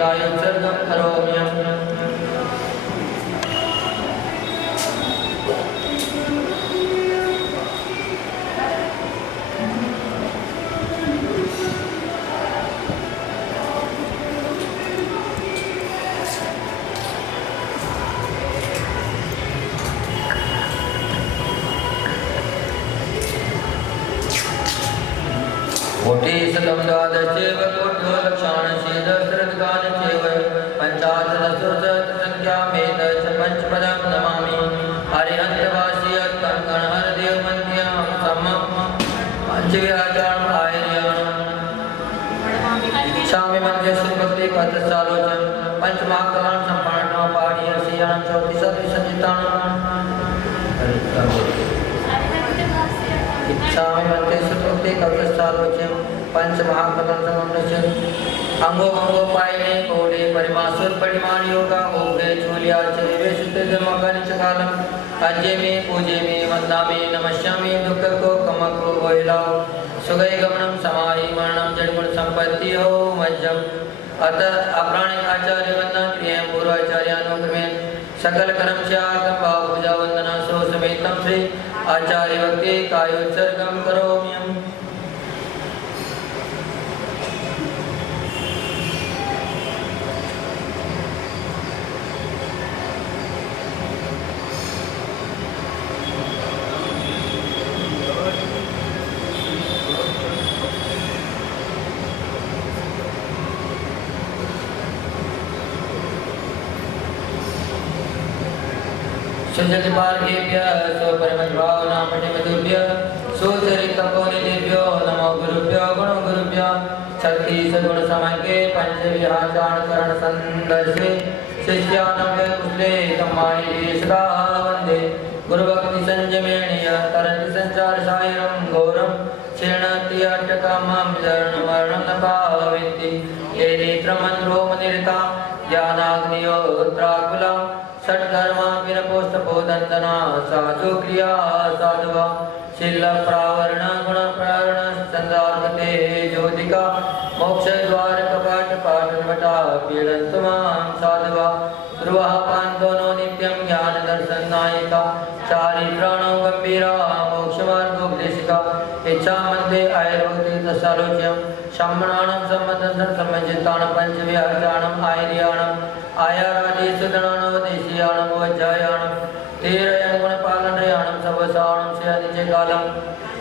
कायोत्सर्गं करोम्यहम् कोटिशतं द्वादशेव कोट्यो लक्षाणशेदस्रद्गानचेव पञ्चाशदशसहस्रसंख्यामेतच्च पञ्चपदं नमामि हरिहन्तवासी यत्तं गणहरदेवमन्त्र्यं सम्मं पञ्चव्याचारम् आयर्याणम् इच्छामि मन्त्रेषु भक्ति कथसालोचन पञ्चमहाकलान् सम्पादनं पाणियर्षीयान् चौतिसद्विसञ्चितान् इच्छामि मन्त्रेषु भक्ति कथसालोचन पंचमहाकलंसमस्य अंगोपायने कोडे परिमासुर परिमाण योगा ओगे चूलिया चेवे सुतमगनिचकालम अज्जे में पूजे में वंदा में नमस्यामि दुख को कमको वैला सुगै गमनम समाहि मरणम जन्म संपत्ति हो मज्जम अतः अप्राणिक आचार्य वंदना प्रिय पूर्वाचार्यानुक्रमेण सकल कर्म त्यागं भाव पूजा वंदना सो समेतम श्री आचार्य भक्ति कायोत्सर्गं करोम्यहम् सुजतिपार्गेभ्यः स्वपरमद्भावनामणिमधुभ्यः सुचरितपोनिधिभ्यो नमो गुरुभ्यो गुणगुरुभ्यो शक्ति सद्गुणसमन्वे पञ्चविहाचारणकरणसन्दर्शे शिष्यानम्य कुशले तम्मायि सदा वन्दे गुरुभक्तिसंयमेणय तरन्ति संसारसागरं घोरं क्षीणति अट्टकामां विदर्णमरणं न पावयन्ति ये नेत्रमन्त्रोमनिरता ज्ञानाग्नियोत्राकुला षट्धर्मा विनपोस्तपोदन्दना साधु क्रिया साधुवा शील प्रावरण गुण प्रावरण चंद्रार्गते ज्योतिका मोक्ष द्वार कपाट पाटवटा पीडन्तु मां साधुवा ध्रुवः पान्तो नित्यं ज्ञान दर्शन नायिका चारित्राणो गंभीरा मोक्षमार्गोपदेशिका इच्छा मध्ये आयुर्भक्ति तस्सालोच्यं शम्मणानं सम्मतं सम्मजितानं पंचविहाचारणम् आयर्याणम् आयारादिसुदनानवदेशीयाणं वज्जायाणं तेरयं गुणपालनयाणं सबसाणं श्रेयनिचकालम्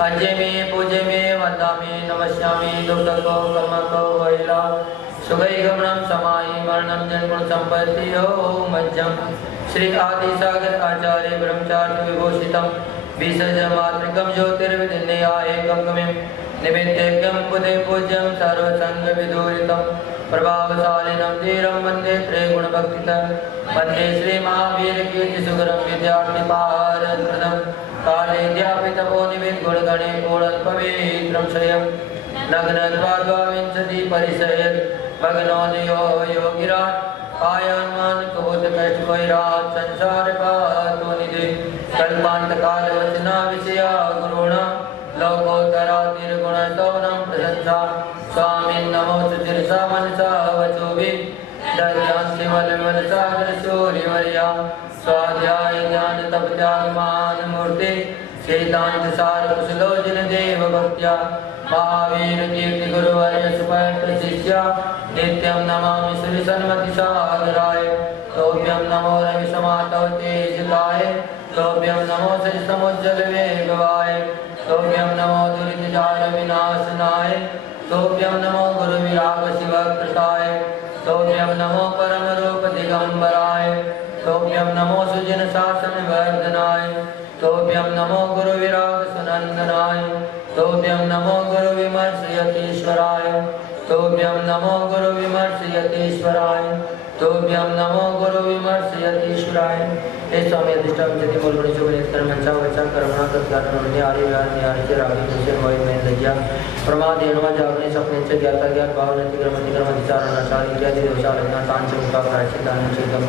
अज्जे मे पूजे मे वन्दामि नमस्यामि दुर्गको कमको वैला सुगैगमनं समाहि मरणं जन्म संपत्ति हो मज्जं श्री आदिसागर आचार्य ब्रह्मचार्य विभूषितं विसर्जमात्रिकं ज्योतिर्विदिन्यायकं गमिं निमित्तेक्यं बुधे पूज्यं सर्वसङ्गविदूरितं प्रभावशालिनं धीरं वन्दे त्रयगुणभक्तितं वन्दे श्रीमहावीरकीर्तिसुगरं विद्यार्थिपारप्रदं कालेऽध्यापितपोनिमिद्गुणगणे गुणत्पवित्रं श्रियं नग्नद्वाद्वाविंशति परिसयत् भगनोदयो योगिराट् आयान्मान् कबोधकष्टवैराट् संसारपातोनिधि कल्पान्तकालवचना विषया गुरुणा लोकोत्तरातिर्गुणस्तवनं प्रशंसा स्वामिन् नमो सुचिरसा मनसा वचोभिः दद्यान्ति मलमलसागरशौर्यवर्या स्वाध्याय ज्ञानतपत्यागमानमूर्ते श्वेतान्तसारकुशलोचन देवभक्त्या महावीर कीर्ति गुरुवर्य सुप्रशिष्या नित्यं नमामि श्री सन्मति सागराय तोभ्यं नमो रविसमातव तेजकाय तोभ्यं नमो श्री समुज्जल वेगवाय तोभ्यं नमो दुरितजार विनाशनाय तोभ्यं नमो गुरुविराग शिवकृताय तोभ्यं नमो परमरूप दिगंबराय तोभ्यं नमो सुजन शासन वर्धनाय तोभ्यं नमो गुरुविराग सुनंदनाय तोभ्यं नमो गुरु विमर्शयतीश्वराय तोभ्यं नमो गुरु विमर्शयतीश्वराय तोभ्यं नमो गुरु विमर्शयतीश्वराय हे स्वामी अधिष्ठान जति मूलगुण जो नित्य मंचा वचा कर्मणा तत्कारण उन्हें आर्य व्यान न्याय से रागी भूषण वही में लज्जा प्रमाद येनवा जागने सपने से ज्ञाता ज्ञात भाव नति क्रम अधिचारण आचार इत्यादि दोषा लग्ना तांच मुक्ता प्रायश्चित दान चिंतन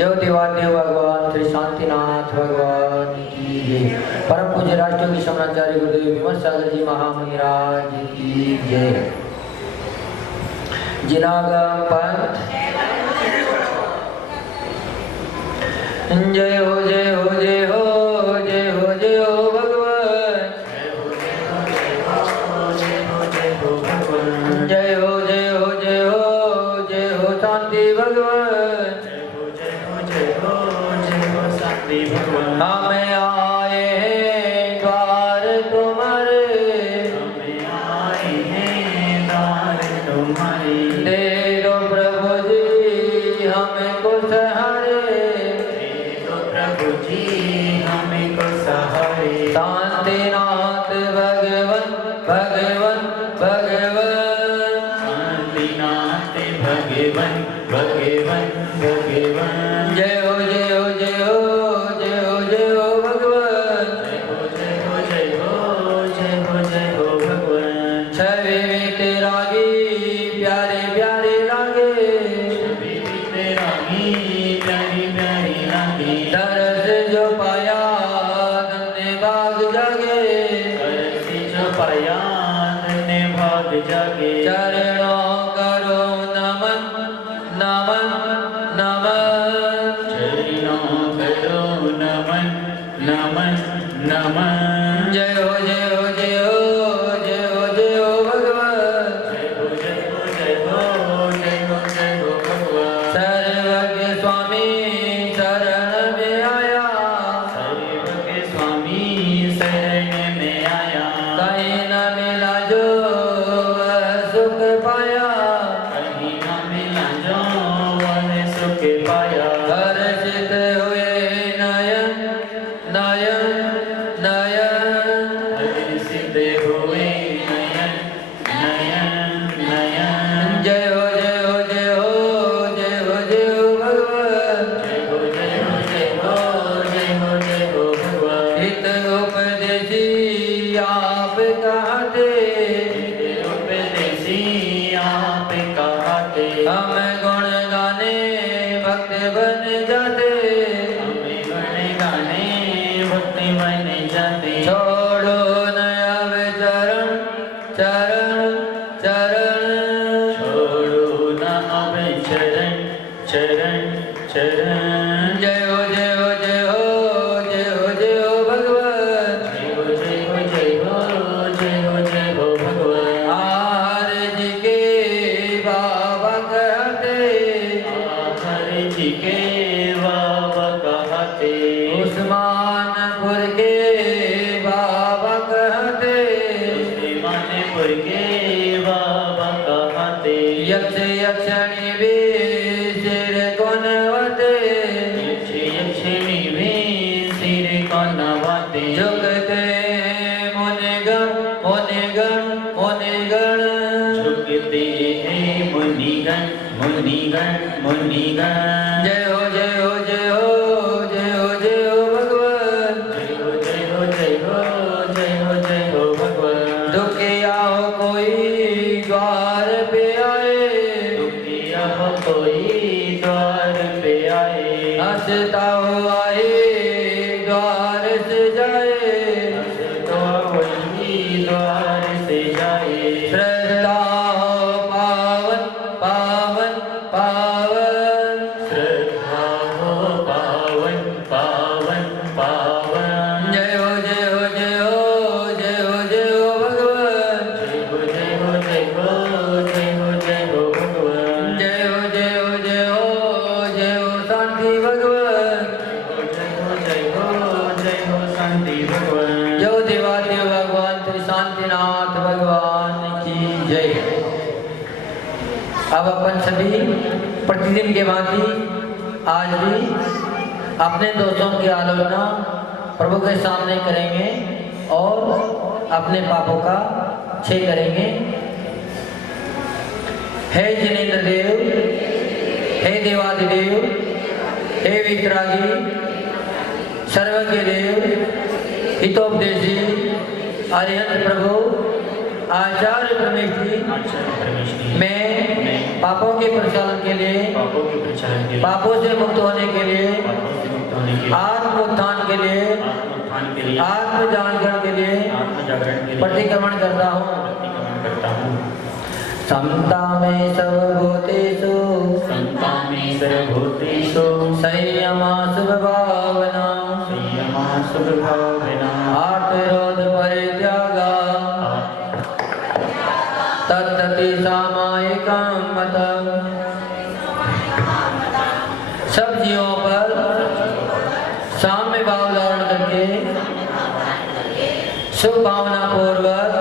देव देवादेव भगवान श्री शांतिनाथ भगवान की जय। परम पूज्य राष्ट्रीय समाचार्य गुरुदेव विमल सागर जी महामहिराज की जय। जिनागम पंथ जय हो जय हो जय हो जय हो जय हो भगवान। जय हो जय हो जय हो जय हो शांति भगवान। जय हो शांति भगवान। हमें आए हैं द्वार तुम्हारे, हमें आए हैं द्वार तुम्हारे। दे दो प्रभु जी हमको सहारे, प्रभु जी हमें को सहारे। शांतिनाथ भगवन भगवन भगवन, शांतिनाथ भगवन भगवन भगवन। जय हो जय हो जय हो जय हो जय हो भगवन। जय हो जय हो जय हो जय हो जय हो भगवान। छवि में तेरा गीत प्यारे प्यारे लागे, तेरा गीत प्यारी प्यारी लागे। दरस जो पाया धन्य भाग जागे, करसी जो पाया धन्य भाग जागे। चरणों करो नमन नमन नमन, चरणों करो नमन नमन नमन। जय हो जय हो जय हो जय हो जय हो भगवान। जय हो जय हो जय हो जय हो जय हो भगवान। सर्वज्ञ स्वामी शरण में आया, सर्व के स्वामी शरण में आया। कहीं न मिला जो वह सुख पाया, कहीं न मिला जो वह सुख पाया। हर्षित हुए नयन नयन नयन, हर्षित हुए नयन नयन नयन। जय हो जय हो जय हो जय हो जय हो भगवान। जय हो जय हो जय हो जय हो जय हो भगवान। हित उपदेशी आप कहते, उपदेशी आप कहते। हम गुण गाने भक्त बन जाते, हमें गुण गाने भक्ति बन जाते। छोड़ो नया चरण चरण चरण, छोड़ो न अब चरण चरण चरण। जय हो जय हो जय हो जय हो जय हो भगवान। जय हो जय हो जय हो जय हो जय हो भगवान। आहार जी के बाबा कहते, हरि जी के बाबा कहते। उस्मानपुर के बाबा कहते, उस्मानपुर के बाबा कहते। यक्ष यक्षिणी भी सिर को नवाते, यक्ष यक्षिणी भी सिर को नवाते। झुकते हैं मुनिगण मुनिगण मुनिगण, झुकते हैं मुनिगण मुनिगण मुनिगण। जय हो जय हो जय हो जय हो जय हो भगवान। जय हो जय हो जय हो जय हो जय हो भगवान। दुखिया हो कोई द्वार पे आए, दुखिया हो कोई द्वार पे आए। हंसता हो आए द्वार से जाए, तो वही द्वार से जाए। श्रद्धा हो पावन पावन पावन, श्रद्धा हो पावन पावन पावन। जय हो जय हो जय हो जय हो जय हो भगवान। जय हो जय हो जय हो जय हो जय हो भगवान। जय हो जय हो जय हो जय हो शांति भगवान। जय हो जय हो जय हो शांति भगवान। जय देवादेव भगवान श्री शांतिनाथ भगवान की जय। अब अपन सभी प्रतिदिन के भांति आज भी अपने दोषों की आलोचना प्रभु के सामने करेंगे और अपने पापों का क्षय करेंगे। हे जिनेन्द्र देव, हे देवादिदेव, हे वितरागी, सर्वज्ञ देव, हितोपदेशी, अरिहंत प्रभु, आचार्य परमेश्वरी, मैं पापों के प्रक्षालन के लिए, पापों के प्रक्षालन के लिए, पापों से मुक्त होने के लिए, पापों से मुक्त होने के लिए, आत्मोत्थान के लिए, आत्मोत्थान के लिए, आत्मजागरण के लिए आत्मजागरण के लिए प्रतिक्रमण करता हूँ। प्रतिक्रमण करता हूँ। समता में सर्वभूतेषु, समता में सर्वभूतेषु, संयमा सुभावना, संयमा सुभावना, आर्तरोध परित्यागा, तत्तति सामायिकं मतम्। सब जीवों पर साम्य भाव धारण करके शुभ भावना पूर्वक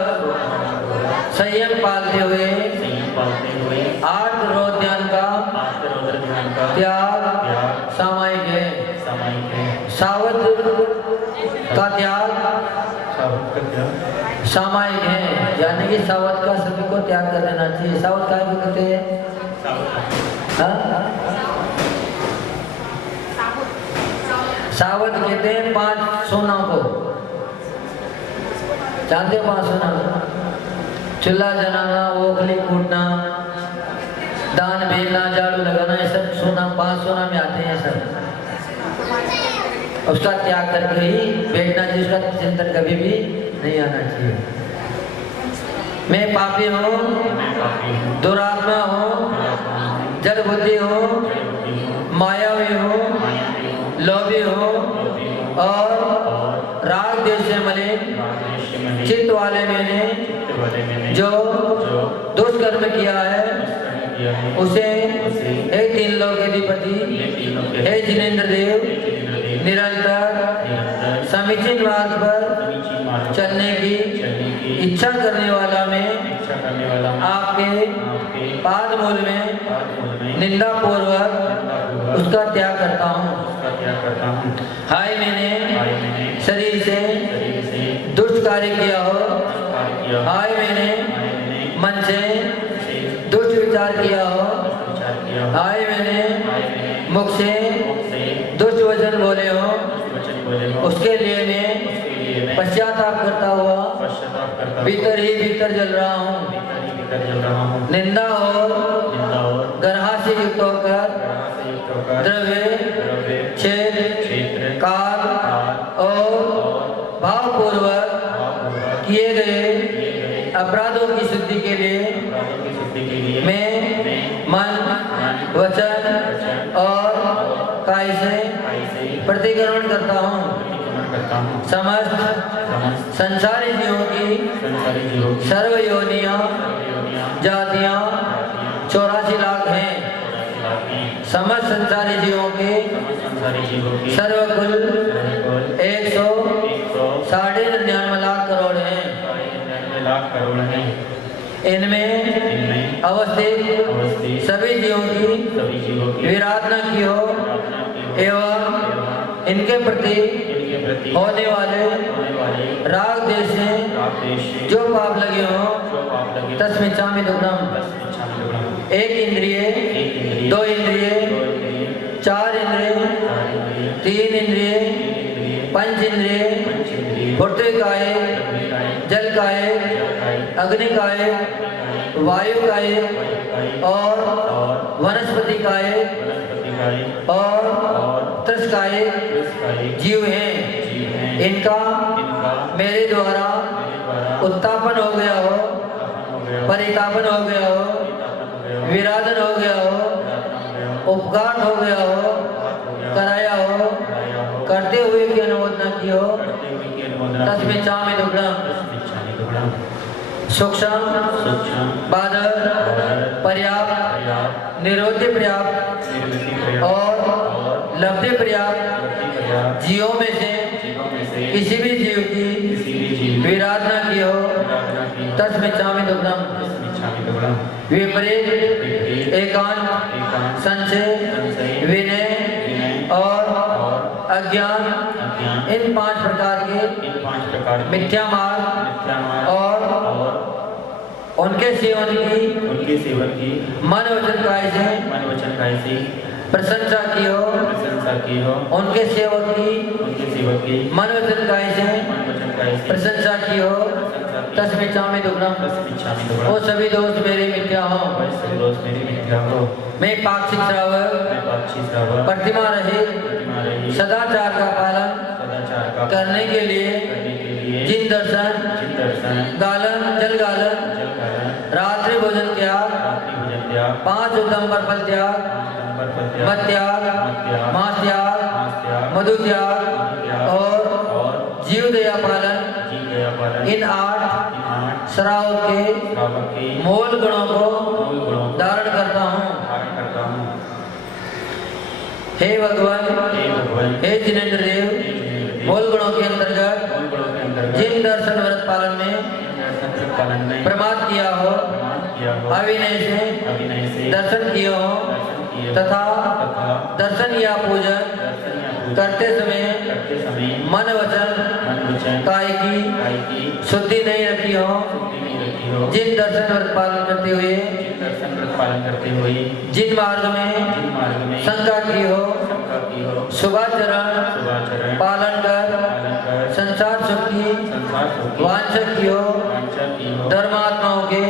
संयम पालते हुए संयम पालते हुए आर्तरोध ध्यान का आत्मरोध ध्यान का त्याग त्याग सामायिक है। सामायिक है। सावध का त्याग सावध का त्याग सामायिक है, यानी कि सावध का सभी को त्याग कर देना चाहिए। सावध काय को कहते हैं? हाँ? सावध कहते हैं 5 सोना को। जानते हो 5 सोना? चूल्हा जलाना, ओखली कूटना, दान भेजना, झाड़ू लगाना, ये सब सोना 5 सोना में आते हैं सब। उसका त्याग करके ही बैठना चाहिए, उसका चिंतन कभी भी नहीं आना चाहिए। मैं पापी हूँ, मैं पापी हूँ, दुरात्मा हूँ, जड़ बुद्धि हूँ, मायावी हूँ, लोभी हूँ और राग देश से मलिन चित्त वाले मैंने जो दुष्कर्म किया है उसे हे 3 लोक के अधिपति, हे जिनेंद्र देव, निरंतर समीचीन मार्ग पर चलने की इच्छा करने वाला मैं आपके पाद मूल में निंदा पूर्वक उसका त्याग करता हूँ। हाय मैंने शरीर से दुष्ट कार्य किया हो, हाय मैंने मन से दुष्ट विचार किया हो, हाय मैंने मुख से दुष्ट वचन बोले हो, उसके लिए मैं पश्चाताप करता हुआ भीतर ही भीतर जल रहा हूँ। निंदा और गर्हा से युक्त होकर द्रव्य, क्षेत्र, काल और भावपूर्वक किए गए अपराधों की शुद्धि के लिए मैं मन, वचन और काय से प्रतिक्रमण करता हूँ। समस्त संसारी जीवों की सर्व योनियां जातियां 84 लाख हैं। समस्त संसारी जीवों के सर्वकुल 199 लाख करोड़ हैं। इनमें अवस्थित सभी जीवों की विराधना की हो एवं इनके प्रति होने वाले राग देश से जो पाप लगे हो तस्मिच्छामि दुग्धम। 1 इंद्रिय, 2 इंद्रिय, 4 इंद्रिय, 3 इंद्रिय, 5 इंद्रिय, पृथ्वीकाय, जलकाय, अग्निकाय, वायुकाय और वनस्पतिकाय और त्रस्काय जीव हैं। इनका मेरे द्वारा उत्तापन हो गया हो, परितापन हो गया हो, विराधन हो गया हो, उपकार हो गया हो, कराया हो, करते हुए की अनुमोदना की हो तस्मिच्छामि दुग्धम। सूक्ष्म, बादल, पर्याप्त, निरोध्य पर्याप्त और लब्धि पर्याप्त जीवों में से किसी भी जीव की विराधना की हो तस्मिच्छामि दुग्धम। विपरीत, एकांत, संशय, विनय और अज्ञान, इन 5 प्रकार के मिथ्या मार्ग और उनके सेवन की मन वचन काय से प्रशंसा की हो, उनके सेवक की मन वचन काय से प्रशंसा की हो तस्मिच्छामि दुग्धम। तस्मिच्छामि दुग्धम। वो सभी दोस्त मेरे मिथ्या हो। वह सभी दोस्त मेरी मिथ्या हो। मैं पाक्षिक श्रावक, मैं पाक्षी श्रावक, प्रतिमा रहित, प्रतिमा रहित, सदाचार का पालन सदाचार का करने के लिए जिन दर्शन, गालन, जल गालन, रात्रि भोजन त्याग, पांच उदंबर फल त्याग, मद त्याग, मांस त्याग, मधु त्याग और जीव दया पालन, इन 8 श्रावक के मूल गुणों को धारण करता हूँ। हे भगवान, हे जिनेंद्र देव, मूल गुणों के अंतर्गत जिन दर्शन व्रत पालन में प्रमाद किया हो, अविनय से दर्शन किए हो तथा दर्शन या पूजन करते समय मन वचन काय की शुद्धि नहीं रखी हो, जिन दर्शन व्रत पालन करते हुए जिन मार्ग में शंका की हो, शुभाचरण पालन कर संसार सुख की वांछा की हो, धर्मात्माओं के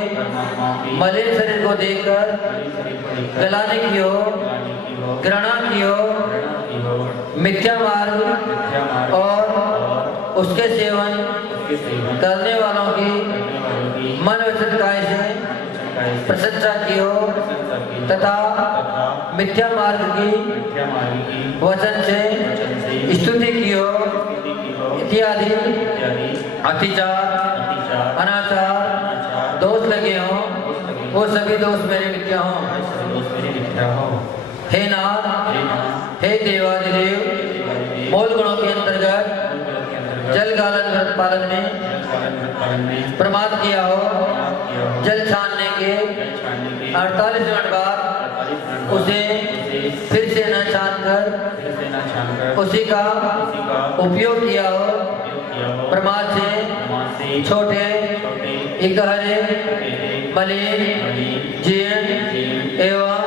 मलिन शरीर को देखकर गलाने की हो, घृणा की हो, मिथ्या मार्ग और उसके सेवन करने वालों की मन वचन काय से प्रशंसा की हो तथा मिथ्या मार्ग की वचन से स्तुति की हो इत्यादि अतिचार, अनाचार दोष लगे हो, वो सभी दोष मेरे मिथ्या हो। हे नाथ, हे देवादिदेव, मूल गुणों के अंतर्गत जल गालन व्रत पालन में प्रमाद किया हो, जल छानने के 48 मिनट बाद उसे फिर से न छानकर उसी का उपयोग किया हो, प्रमाद से छोटे, इकहरे, मलिन, जीर्ण एवं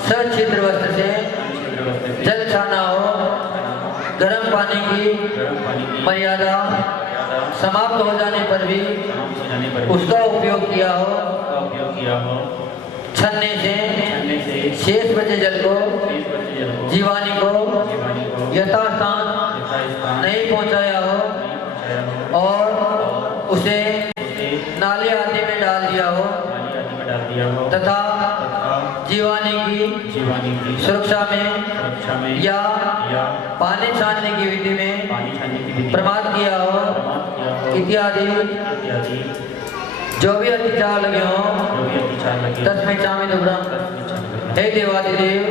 सच्छिद्र वस्त्र से जल छाना हो, गर्म पानी की मर्यादा समाप्त हो जाने पर भी उसका उपयोग किया हो, छन्ने से शेष बचे जल को जीवानी को यथास्थान नहीं पहुंचाया हो और उसे नाले आदि में डाल दिया हो तथा जीवानी की सुरक्षा में या पानी छानने की विधि में प्रमाद किया हो इत्यादि जो भी अतिचार लगे हो तस्मिच्छामि दुग्धम। हे देवादिदेव,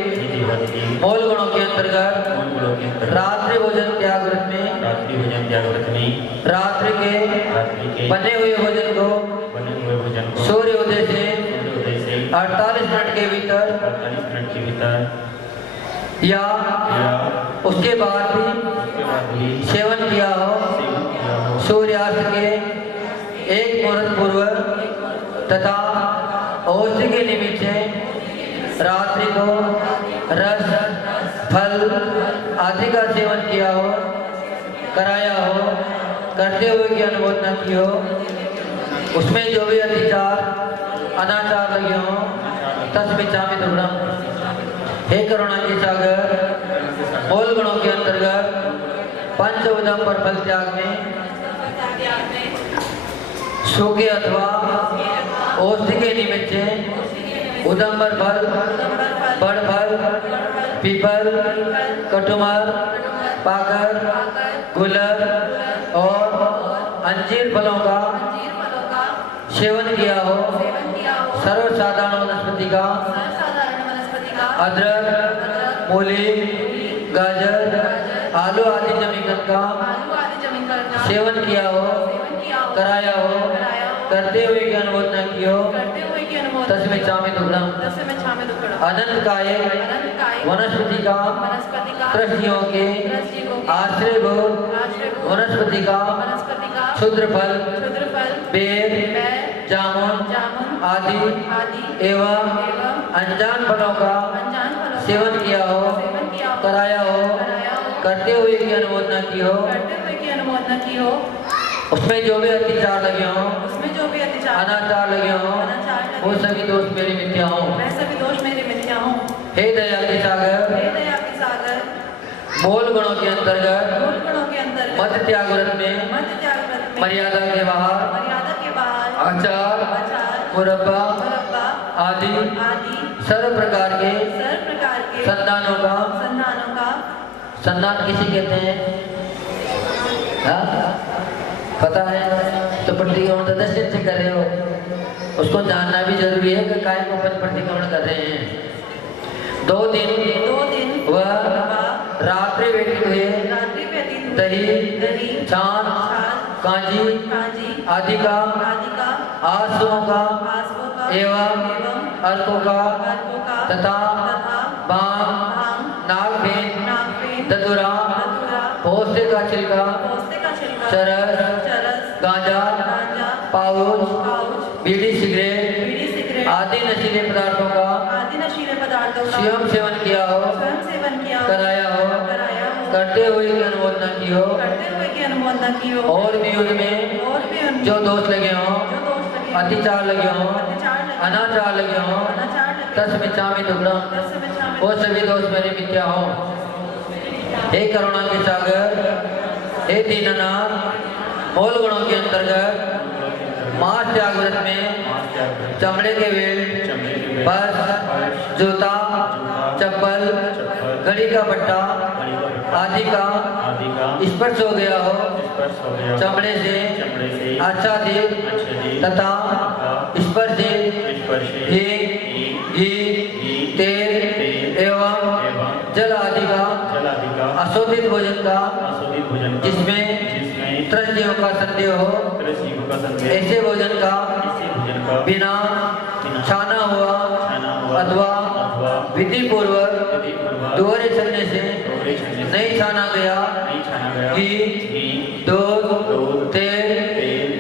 मूल गुणों के अंतर्गत रात्रि भोजन त्याग व्रत में रात्रि के बने हुए भोजन को सूर्योदय से 48 मिनट के भीतर या उसके बाद भी सेवन किया हो, सूर्यास्त के 1 मुहूर्त पूर्व तथा औषधि के निमित्त से रात्रि को रस, फल आदि का सेवन किया हो, कराया हो, करते हुए की अनुमोदना की हो, उसमें जो भी अतिचार अनाचार लगे हो तस्मिच्छामि दुग्धम। हे करुणा के सागर, मूल गुणों के अंतर्गत पंच उदंबर फल त्याग में सूखे अथवा औषधि के निमित्त से उदंबर फल, बड़ फल, पीपल, कटुमर, पाकर, गुलर और अंजीर फलों का सेवन किया हो, सर्वसाधारण वनस्पति का अदरक, मूली, गाजर, आलू आदि जमीकन का सेवन किया हो, कराया हो, करते हुए की अनुमोदना की हो तस्मिच्छामि दुग्धम। अनंत काय वनस्पति का कृषियों के आश्रय वनस्पति का क्षुद्र फल, बेर, जामुन आदि एवं अनजान फलों का सेवन किया हो, कराया हो, करते हुए की अनुमोदना की हो उसमें जो भी अत्याचार लगे हों, उसमें जो भी अत्याचार अनाचार लगे हों, अनाचार लगे वो सभी दोष मेरी मिथ्या हों। वह सभी दोष मेरे मिथ्या हों। हे दया के सागर, हे दया के सागर, मूल गुणों के अंतर्गत मूल गुणों के अंतर्गत मध्य त्याग व्रत में, मध्य त्याग व्रत में, मर्यादा के बाहर, मर्यादा के बाहर, आचार, आचार, मुरब्बा मुरब्बा आदि आदि सर्व प्रकार के संदानों का, संधानों का संदान किसे कहते हैं? हाँ? पता है? तो प्रतिक्रमण तो 10 दिन से कर रहे हो, उसको जानना भी जरूरी है कि काय को प्रतिक्रमण कर रहे हैं। 2 दिन वह रात्रि व्यतीत हुए दही छान कांजी आदि का आंसुओं का एवं अर्कों का तथा भांग नागफेन ददुरा पोस्ते का छिलका चरस गांजा पाउच बीड़ी सिगरेट आदि नशीले पदार्थों का स्वयं सेवन किया हो, कराया हो, करते हुए की अनुमोदना की हो, और भी उनमें जो दोष लगे हों, अतिचार लगे हों, अनाचार लगे हों, तस्मिच्छामि दुग्धम, वो सभी दोष मेरे मिथ्या हों। हे करुणा के सागर, हे दीननाथ, मूल गुणों के अंतर्गत मास त्याग व्रत में चमड़े के बेल्ट, पर्स, जूता, चप्पल, घड़ी का पट्टा आदि का स्पर्श हो गया हो, चमड़े से आच्छादित तथा स्पर्शित घी तेल एवं जल आदि का अशोधित भोजन का जिसमें त्रस्तियों का संदेह हो, ऐसे भोजन का बिना छाना हुआ अथवा विधि पूर्वक दोहरे चलने से नहीं छाना गया घी दूध तेल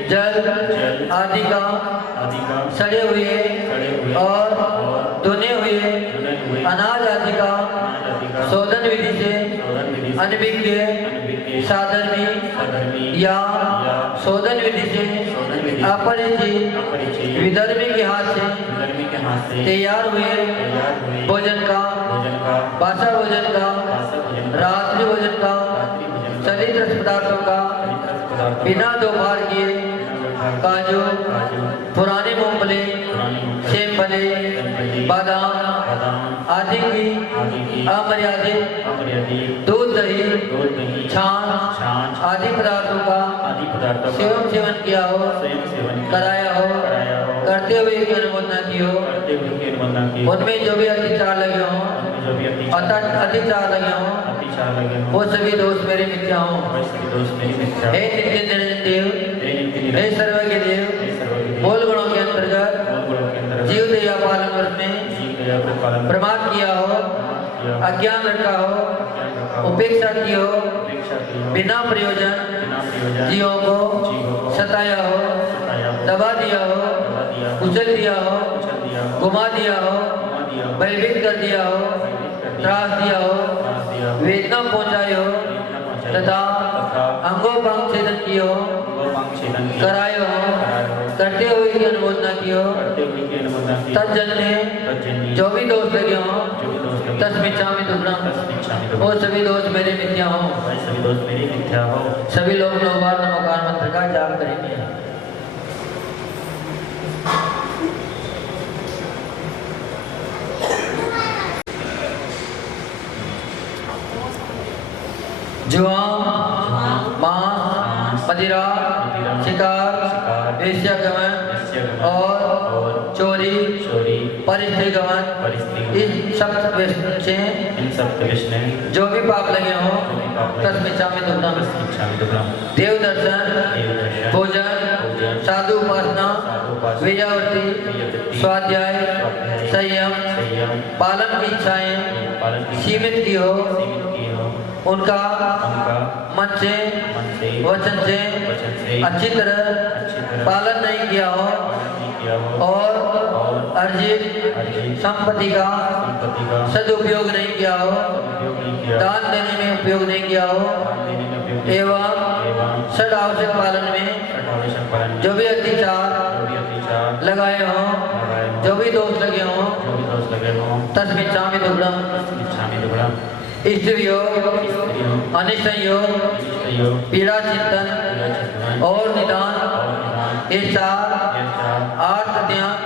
जल आदि का सड़े हुए और धुने हुए अनाज आदि का शोधन विधि से अनभिज्ञ साधर्मी या शोधन विधि से अपरिचित विधर्मी के हाथ से तैयार हुए भोजन का, बासा भोजन का, रात्रि भोजन का, सलित रस पदार्थों का बिना दोपहर किए काजू, पुराने मूंगफली, सेमफली, बादाम आदि की अमर्यादित दूध दही छान आदि पदार्थों का सेवन किया हो, कराया हो, करते हुए की अनुमोदना की हो, उनमें जो भी अतिचार लगे हों, अतिचार लगे हों, वो सभी दोष मेरे मिथ्या हों। हे नित्य निरंजन देव, हे सर्वज्ञ देव, मूल गुणों के अंतर्गत जीव दया पालन व्रत में प्रमाद किया हो, अज्ञान रखा हो, उपेक्षा की हो, बिना प्रयोजन जीवों को सताया हो, दबा दिया हो, कुचल दिया हो, घुमा दिया हो, भयभीत कर दिया हो, त्रास दिया हो, वेदना पहुंचाई हो तथा अंगोपांग छेदन किए हो, कराए हो, करते हुए की अनुमोदना की हो, तज्जन्य जो भी दोष लगे हों, तस्मिच्छामि दुग्धम, वो सभी दोष मेरे मिथ्या हों। सभी लोग 9 बार नमोकार मंत्र का जाप करेंगे। जुआम, मांस, मदिरा, शिकार, वेश्यागमन और चोरी, परिस्थितिगमन, इन सब से जो भी पाप लगे हों, तस्मिच्छामि दुग्धम, देव दर्शन, भोजन, साधु उपासना, वेयावर्ती, स्वाध्याय, संयम, पालन की इच्छाएं सीमित की हो, उनका मन से वचन से अच्छी तरह पालन नहीं किया हो और अर्जित संपत्ति का सदुपयोग नहीं किया हो, दान देने में उपयोग नहीं किया हो एवं षड आवश्यक पालन में पालन में जो भी अत्याचार लगाए हों, जो भी दोष लगे हों, तस्मिन् चामि दुग्धम, इष्ट वियोग, अनिष्ट योग, पीड़ा चिंतन और निदान, ये चार आर्त ध्यान,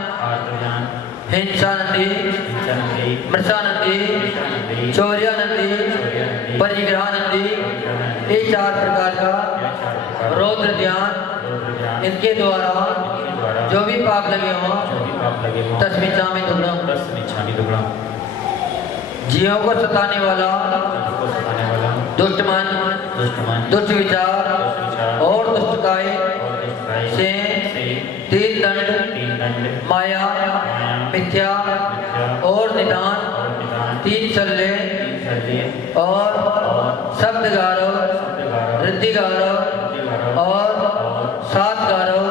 हिंसानंदी, मृषानंदी, चौर्यानंदी, परिग्रहानंदी, ये चार प्रकार का रौद्र ध्यान, इनके द्वारा जो भी पाप लगे हों, तस्मिन् चामि दुग्धम, जीवों को सताने वाला दुष्ट मन, दुष्ट विचार और दुष्ट काय से तीन दंड, माया, मिथ्या और निदान, तीन छल्ले और शब्द गारव, वृद्धि गारव और सात गारव,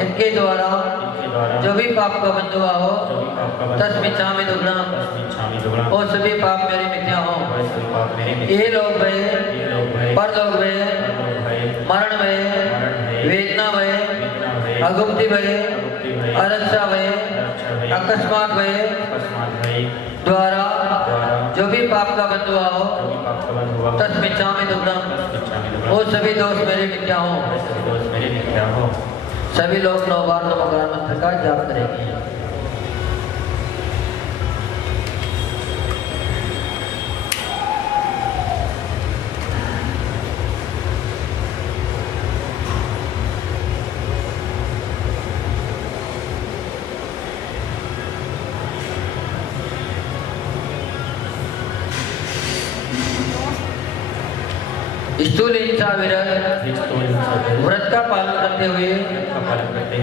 इनके द्वारा जो भी पाप का बंधुआ हो, तस्मिन् चामि दुग्धम, और सभी पाप मेरे मिथ्या हो। ये लोग भय, परलोक भय, मरण भय, वेदना भय, अगुप्ति भय, अरक्षा भय, अकस्मात भय द्वारा जो भी पाप का बंधुआ हो, तस्मिन् चामि दुग्धम, वो सभी दोष मेरे मिथ्या हो। सभी लोग 9 बार नमोकार मंत्र का जाप करेंगे। स्थूल इच्छा विरत व्रत का पालन करते हुए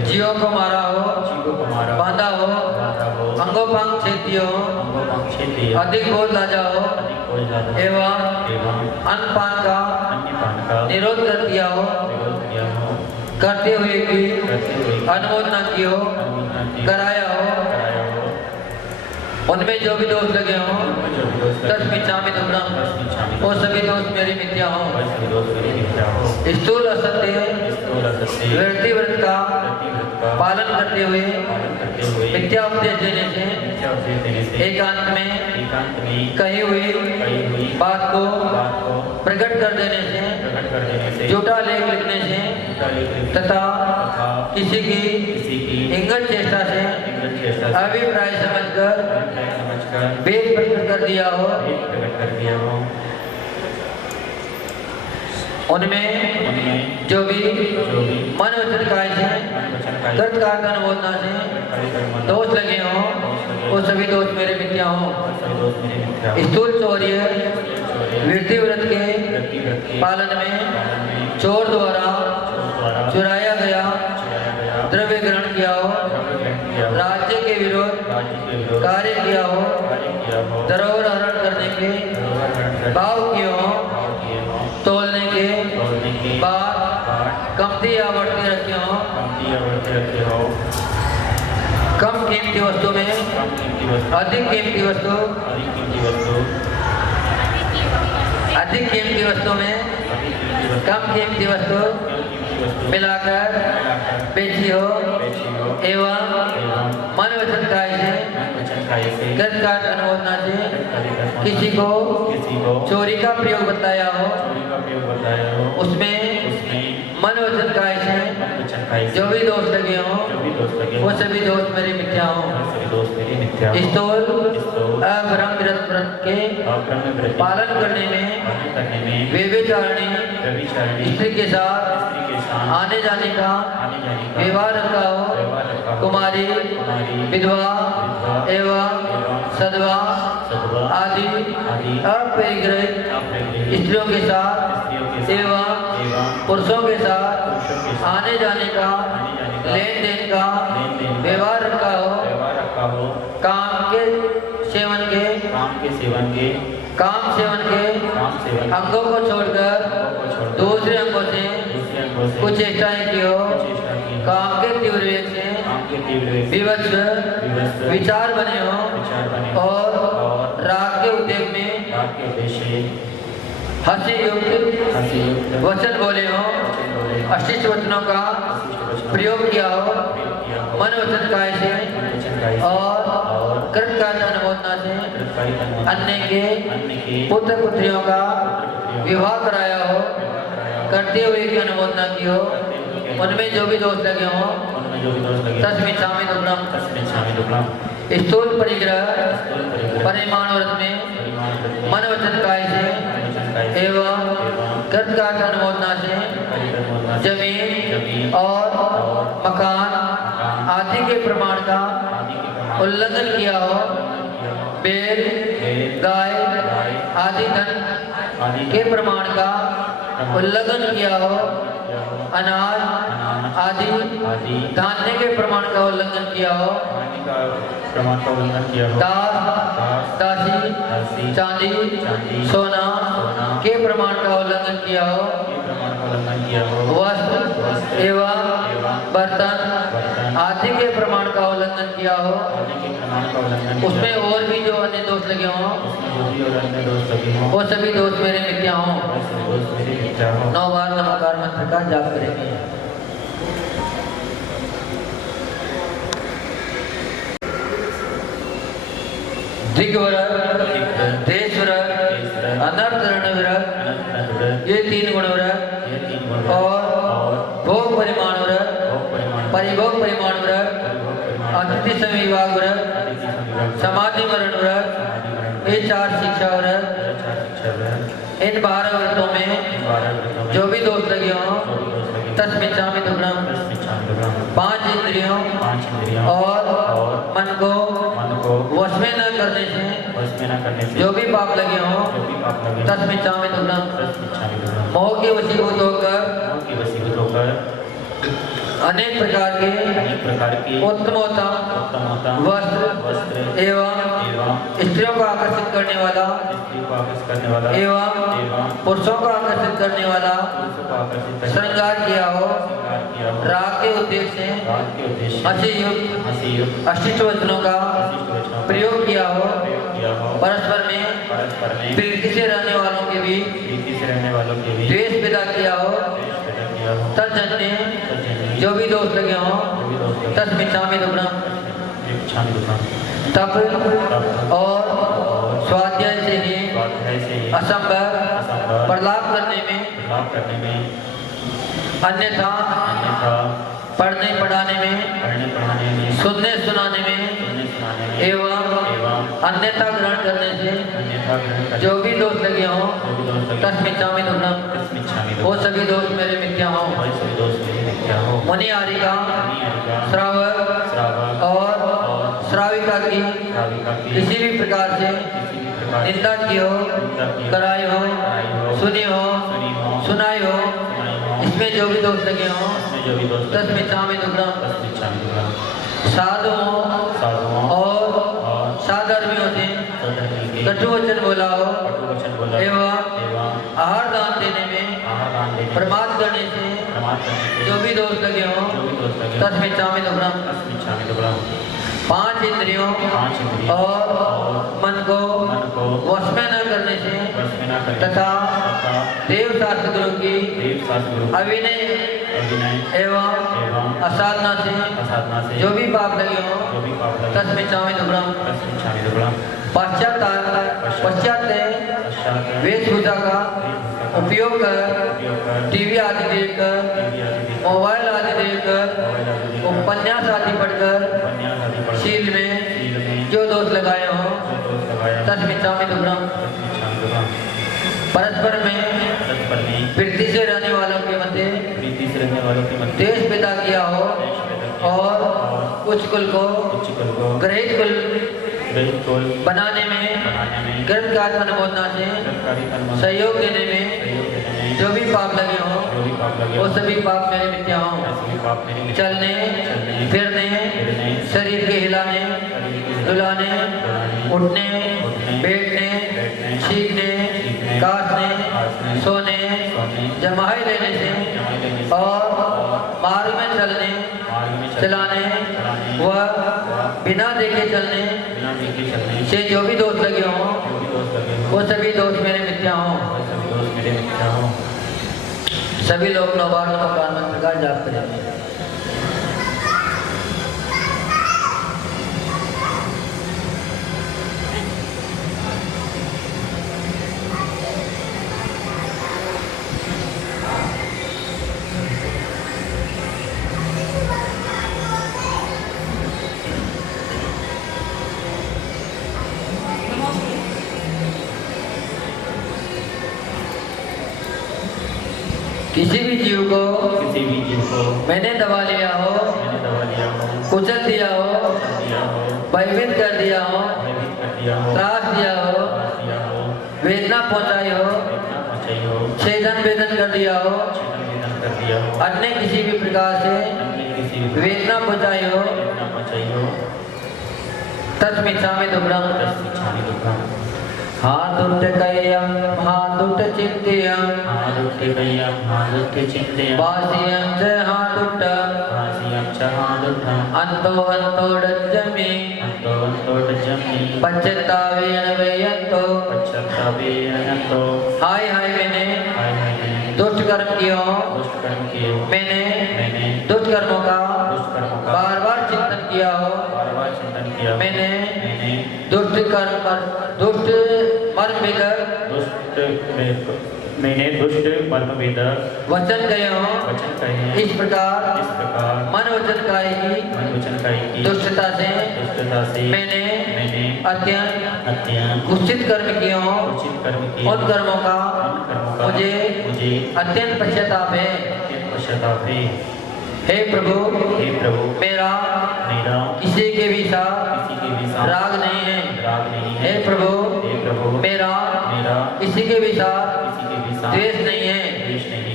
जीवों को मारा हो, बांधा हो, अंगों पांग छेद दिए हो, अधिक बोझ लाजा हो एवं अन्नपान का निरोध कर दिया हो, करते हुए भी अनुमोदना की हो, कराया हो, उनमें जो भी दोष लगे हों, तस्मिन् चामि दुग्धम, वो सभी दोष मेरी मिथ्या हो। स्थूल असत्य व्यक्ति व्रत का पालन करते हुए मिथ्या उपदेश देने से एकांत में कही हुई बात को प्रकट कर देने से, झूठा लेख लिखने से तथा किसी की इंगत चेष्टा से अभिप्राय समझकर वेद प्रकट कर दिया हो, उनमें जो भी मन वचन काय से कर्त कार्य अनुमोदना से दोष लगे हों, वो सभी दोष मेरे मिथ्या हों। स्थूल चौर्य वृद्धि व्रत के पालन में चोर द्वारा चुराया गया द्रव्य ग्रहण किया हो, राज्य के विरोध कार्य किया हो, धरोहर हरण करने के भाव किए हो, तोलने के बाद कमती या बढ़ती रखे हो, कम कीमती वस्तु में अधिक कीमती वस्तु, अधिक कीमती वस्तु में कम कीमती वस्तु मिलाकर बेची हो एवं मन वचन काय से कर्त कार्य अनुमोदना से किसी को चोरी का प्रयोग बताया हो, उसमें मन वचन काय से जो भी दोष लगे हों, वो सभी दोष मेरे मिथ्या हों। स्थूल अब्रह्म व्रत के पालन करने में व्यभिचारिणी स्त्री के साथ आने जाने का व्यवहार रखा हो, कुमारी, विधवा एवं सधवा आदि अपरिग्रहित स्त्रियों के साथ एवं पुरुषों के साथ आने जाने का लेन देन का व्यवहार रखा हो, काम सेवन के अंगों को छोड़कर दूसरे अंगों से कुछ चेष्टाएं की हो, काम के तीव्र वेग से विवश विचार बने हो और राग के उद्योग में हंसी युक्त वचन बोले हो, अशिष्ट वचनों का प्रयोग किया हो, मन वचन काय से और कृत कार्य अनुमोदना से अन्य के पुत्र पुत्रियों का विवाह कराया हो, करते हुए की अनुमोदना की हो, उनमें जो भी दोष लगे हो तस्मिन् छामि दुक्कडम्। स्थूल परिग्रह परिमाण व्रत में मन वचन काय से एवं कृत कार्य अनुमोदना से जमीन और मकान आदि के प्रमाण का उल्लंघन किया हो, बैल गाय आदि धन के प्रमाण का उल्लंघन किया हो, अनाज आदि धान्य के प्रमाण का उल्लंघन किया हो, दास दासी चांदी सोना के प्रमाण का उल्लंघन किया हो, वस्त्र एवं बर्तन आदि के प्रमाण का उल्लंघन किया हो, उसमें और भी जो अन्य दोष लगे हों वो सभी दोष मेरे मिथ्या हों। 9 बार नमस्कार मंत्र का जाप करेंगे। दिग्वरद, देशवरद, अनर्थरणवरद, ये 3 गुणवरद और भोग परिमाण वरद, परिभोग परिमाण वरद, अतिथि संविभाग वरद, समाधि मरण वरद, ये 4 शिक्षा वरद। इन 12 व्रतों में जो भी दोष लगे हों तस्मिन् छामि दुक्कडम्। 5 इंद्रियों और मन को वश में न करने से जो भी पाप लगे हों तस्मिन् छामि दुक्कडम्। मोह के वशीभूत होकर अनेक प्रकार के उत्तमोत्तम वस्त्र एवं स्त्रियों को आकर्षित करने वाला एवं पुरुषों को आकर्षित करने वाला श्रृंगार किया हो, राग के उद्देश्य से हंसी युक्त अशिष्ट वचनों का प्रयोग किया हो, परस्पर में प्रीति से रहने वालों के बीच द्वेष पैदा किया हो, तज्जन्य जो भी दोष लगे हों तस्मिन् छामि दुक्कडम्। तप और स्वाध्याय से ही असंभव प्रलाप करने में अन्यथा पढ़ने पढ़ाने में सुनने सुनाने में एवं अन्यथा ग्रहण करने से जो भी दोष लगे हों तस्मिन् छामि दुक्कडम्। वो सभी दोष मेरे मिथ्या हों। मुनि आदि का श्रावक और श्राविका की किसी भी प्रकार से निंदा की हो, कराई हो, सुनी हो, सुनाई हो, इसमें जो भी दोष लगे हों तस्मिन् छामि दुक्कडम्। साधुओं और साधर्मियों से कटु वचन बोला हो एवं आहार दान देने में प्रमाद करने से जो भी दोष लगे हों तस्मिन् छामि दुक्कडम्। 5 इंद्रियों और मन को वश में न करने से तथा देव शास्त्र गुरु की अविनय एवं असाधना से जो भी पाप लगे हों तस्मिन् छामि दुक्कडम्। पाश्चात्य वेशभूषा का उपयोग कर टीवी आदि देखकर, मोबाइल आदि देखकर, उपन्यास आदि पढ़कर शील में जो दोष लगाए हों तस्मिन् छामि दुक्कडम्। परस्पर में प्रीति से रहने वालों के मध्य देश पैदा किया हो और उच्च कुल को ग्रहित कुल बनाने में कृत कार्य अनुमोदना से सहयोग देने में जो भी पाप लगे हों वो सभी पाप मेरे मिथ्या हों। चलने फिरने, शरीर के हिलाने डुलाने, उठने बैठने, छींकने, काटने, सोने, जमाई लेने से और मार्ग में चलाने व बिना देखे चलने से जो भी दोष लगे हों वो सभी दोष मेरे मिथ्या हों। मेरे मित्र हो। सभी लोग 9 बार नमोकार मंत्र का जाप करेंगे। किसी भी जीव को मैंने दबा लिया हो, कुचल दिया हो, भयभीत कर दिया हो, त्रास दिया हो, वेदना पहुंचाई हो, छेदन वेदन कर दिया हो, अन्य किसी भी प्रकार से वेदना पहुंचाई हो, तस्मिच्छामि दुक्कडम्। हादुट्टकय्यं हादुट्टचिन्त्यं वासियं च हादुट्टम् अन्तो डज्जमि पश्चात्तापेन वैयन्तो। हाय हाय मैंने दुष्ट कर्म किया, मैंने दुष्ट कर्मों का बार बार चिंतन किया हो, मैंने दुष्ट कर्म पर दुष्ट मर्म वेदक वचन कहे हो। इस प्रकार मन वचन काय की दुष्टता से मैंने अत्यंत कुत्सित कर्म किए हो। उन कर्मों का मुझे अत्यंत पश्चाताप है। हे प्रभु मेरा किसी के भी साथ राग नहीं है। हे प्रभु मेरा किसी के भी साथ द्वेष नहीं है।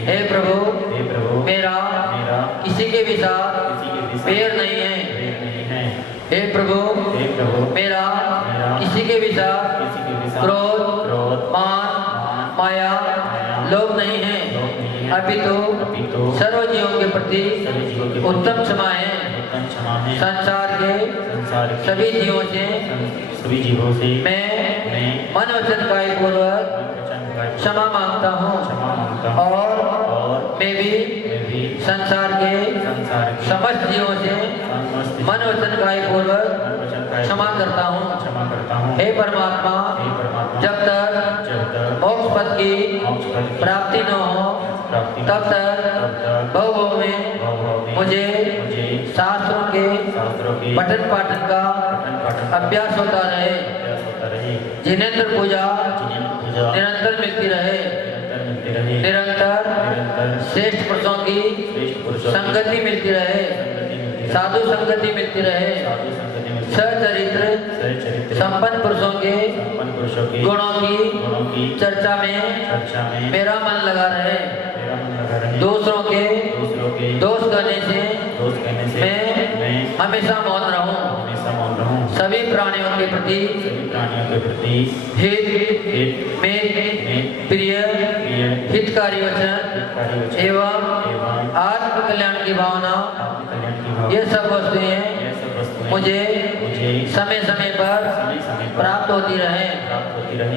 हे प्रभु मेरा किसी के भी साथ बैर नहीं है। हे प्रभु मेरा किसी के भी साथ क्रोध मान माया लोभ नहीं है। अपितु सर्व जीवों के प्रति उत्तम क्षमा है। संसार के सभी जीवों से मैं मन वचन काय पूर्वक क्षमा मांगता हूँ और मैं भी संसार के समस्त जीवों से मन वचन काय पूर्वक क्षमा करता हूँ। हे परमात्मा जब तक मोक्ष पद की प्राप्ति न हो तब तक भव में मुझे शास्त्रों के पठन पाठन का अभ्यास होता रहे। जिनेंद्र पूजा निरंतर मिलती रहे। निरंतर श्रेष्ठ पुरुषों की संगति मिलती रहे। साधु संगति मिलती रहे। सचरित्र संपन्न पुरुषों के गुणों की चर्चा में मेरा मन लगा रहे। दूसरों के दोष करने से मैं हमेशा मौन रहूं। सभी प्राणियों के प्रति हित में प्रिय हितकारी वचन एवं आत्म कल्याण की भावना ये सब वस्तुएं मुझे समय समय पर प्राप्त होती रहे।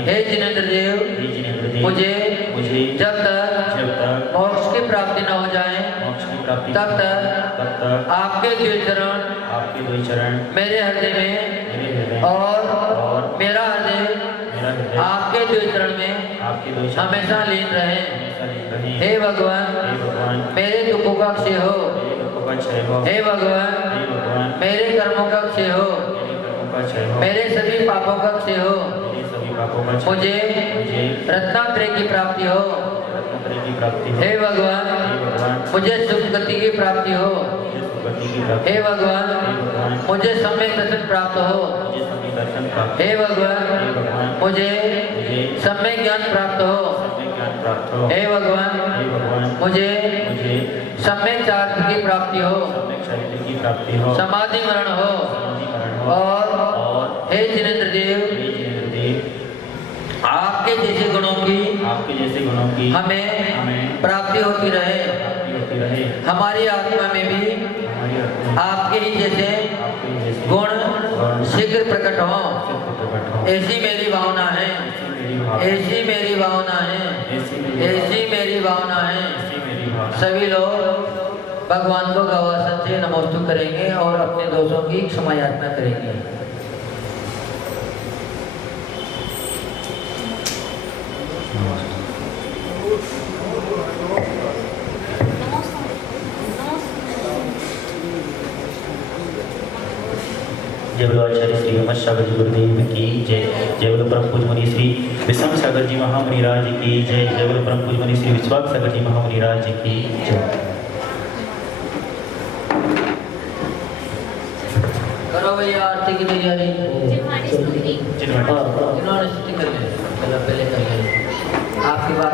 हे जिनेंद्र देव मुझे जब तक मोक्ष की प्राप्ति न हो जाए तब तक आपके द्वै चरण मेरे हृदय में और मेरा हृदय आपके द्वै चरण में हमेशा लीन रहे। हे भगवान मेरे दुखों का क्षय हो। हे भगवान मेरे कर्मों का क्षय हो। मेरे सभी पापों का क्षय हो। मुझे रत्नात्रय की प्राप्ति हो। हे भगवान मुझे सुखगति की प्राप्ति हो। हे भगवान मुझे सम्यक दर्शन प्राप्त हो। हे भगवान मुझे सम्यक ज्ञान प्राप्त हो। हे भगवान मुझे सम्यक चारित्र की प्राप्ति हो। समाधि मरण हो। और हे जिनेंद्र देव आपके जैसे गुणों की हमें प्राप्ति होती रहे। हमारी आत्मा में भी आपके ही जैसे गुण शीघ्र प्रकट हो ऐसी मेरी भावना है। मेरी भावना, ऐसी मेरी भावना है, ऐसी मेरी भावना है। ऐसी मेरी भावना। सभी लोग भगवान को गवासन से नमस्तु करेंगे और अपने दोषों की क्षमा याचना करेंगे। जय बोलो आचार्य श्री हेमंत सागर जी गुरुदेव की जय। जय बोलो परम पूज्य मुनि श्री विषम सागर जी महामुनि राज की जय। जय बोलो परम पूज्य मुनि श्री विश्वास सागर जी महामुनि राज की जय। करो भैया आरती की तैयारी। इन्होंने स्तुति कर ली, चलो पहले कर लें आपकी बात।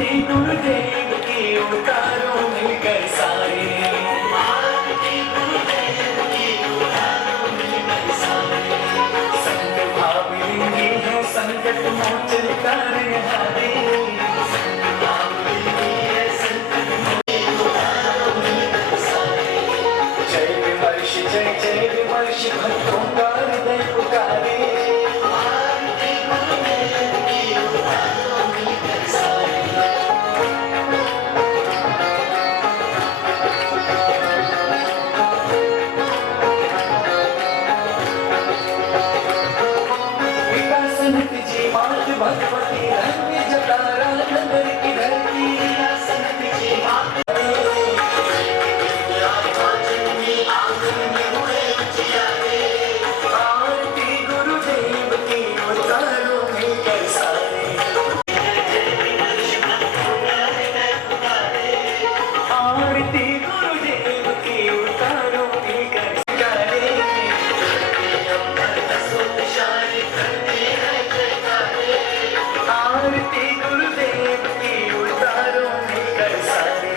आरती गुरुदेव की उतारो मिलकर सारे, आरती गुरुदेव की उतारो मिलकर सारे। संत भावलिंगी है संकट मोचन तारे हारे, संत भावलिंगी है संकट मोचन उतारो मिलकर सारे। जय विमर्श जय जय विमर्श भक्तों का हृदय पुकारे, आरती गुरुदेव की उतारो मिलकर सारे। विकासनत जी मात भगवती धन्य जतारा नगर की धरती, विकासनत जी मात आरती गुरुदेव की उतारो मिलकर सारे, आरती गुरुदेव की उतारो मिलकर सारे। आरती गुरुदेव की उतारो मिलकर सारे,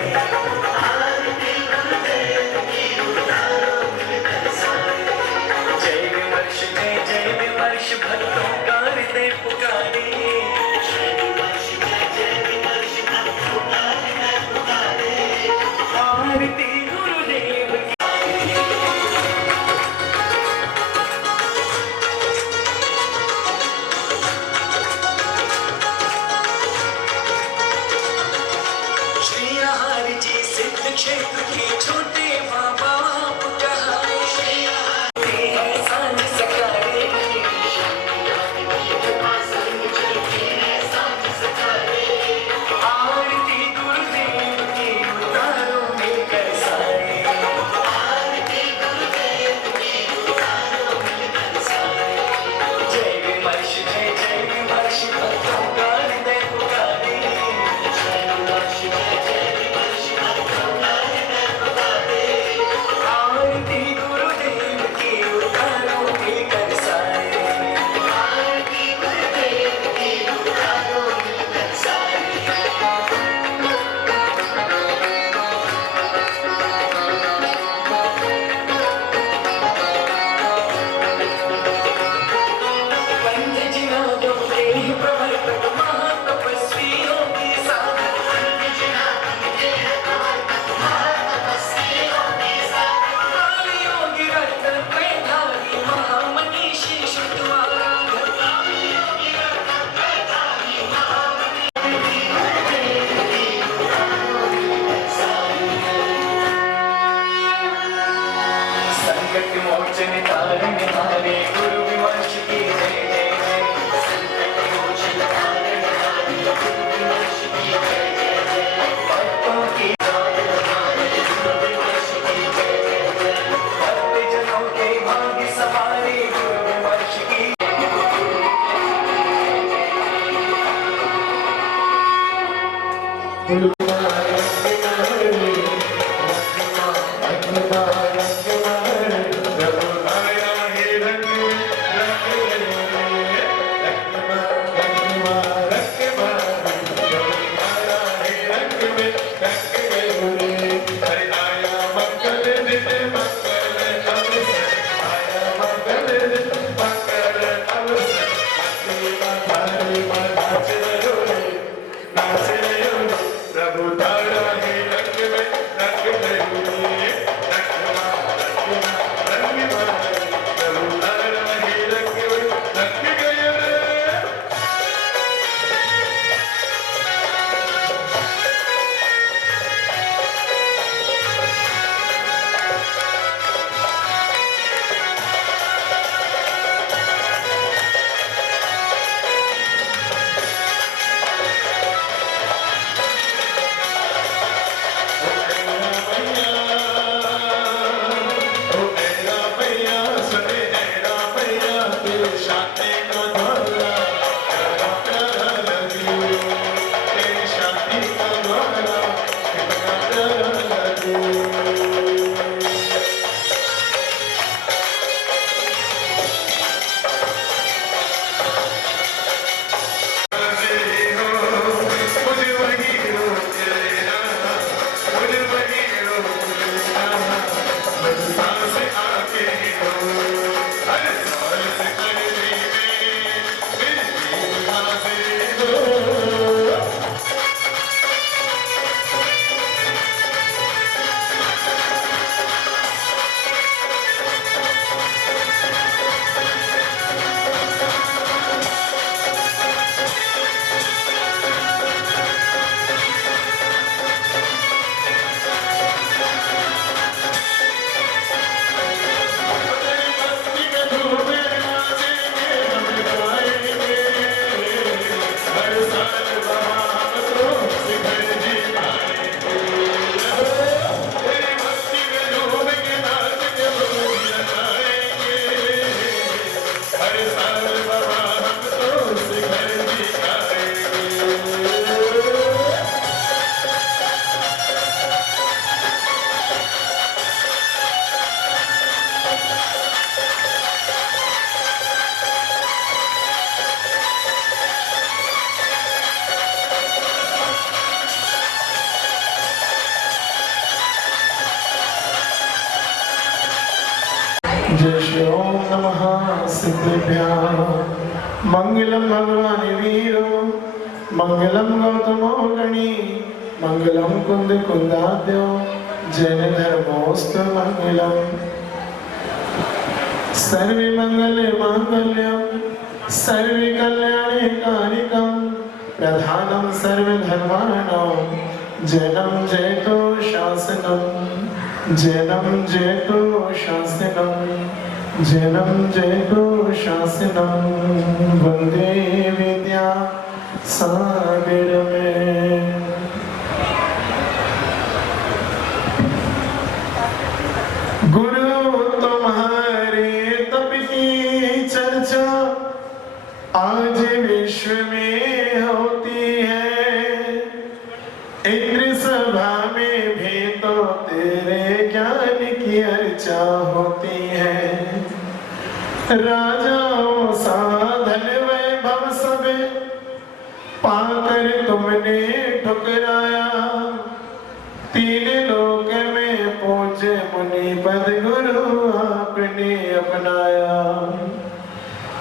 आरती गुरुदेव की उतारो मिलकर सारे। जय विमर्श भक्तों का हृदय पुकारे, जय विमर्श भक्तों का हृदय पुकारे। आरती गुरुदेव की श्री हरि जी सिद्ध क्षेत्र के छोटे माँ बाप कहाए, श्री हरि है सांझ सकारे, आरती गुरुदेव की उतारो मिलकर सारे, आरती गुरुदेव की उतारो मिलकर सारे। जय विमर्श भक्तों का हृदय पुकारे, जय विमर्श भक्तों का हृदय जय श्री ओम नमः सिद्धेभ्यः मंगलम भगवान वीरो मंगलम गौतमो गणी मंगलम कुंद कुंदाद्यो जैन धर्मोस्त मंगलम सर्वे मंगल मांगल्यम सर्वे कल्याणे कारिकम प्रधानम सर्व धर्माणाम जैनम जयतो शासनम जैनम जयतो शासनम जैनम जयतो शासनम वंदे विद्या सागर में। गुरु तुम्हारे तप की चर्चा आज विश्व में होती है, इंद्र सभा में भी तो तेरे ज्ञान की अर्चा होती है। राजाओं साधन वैभव सब पाकर तुमने ठुकराया, तीन लोक में पहुंचे मुनि पद गुरु आपने अपनाया।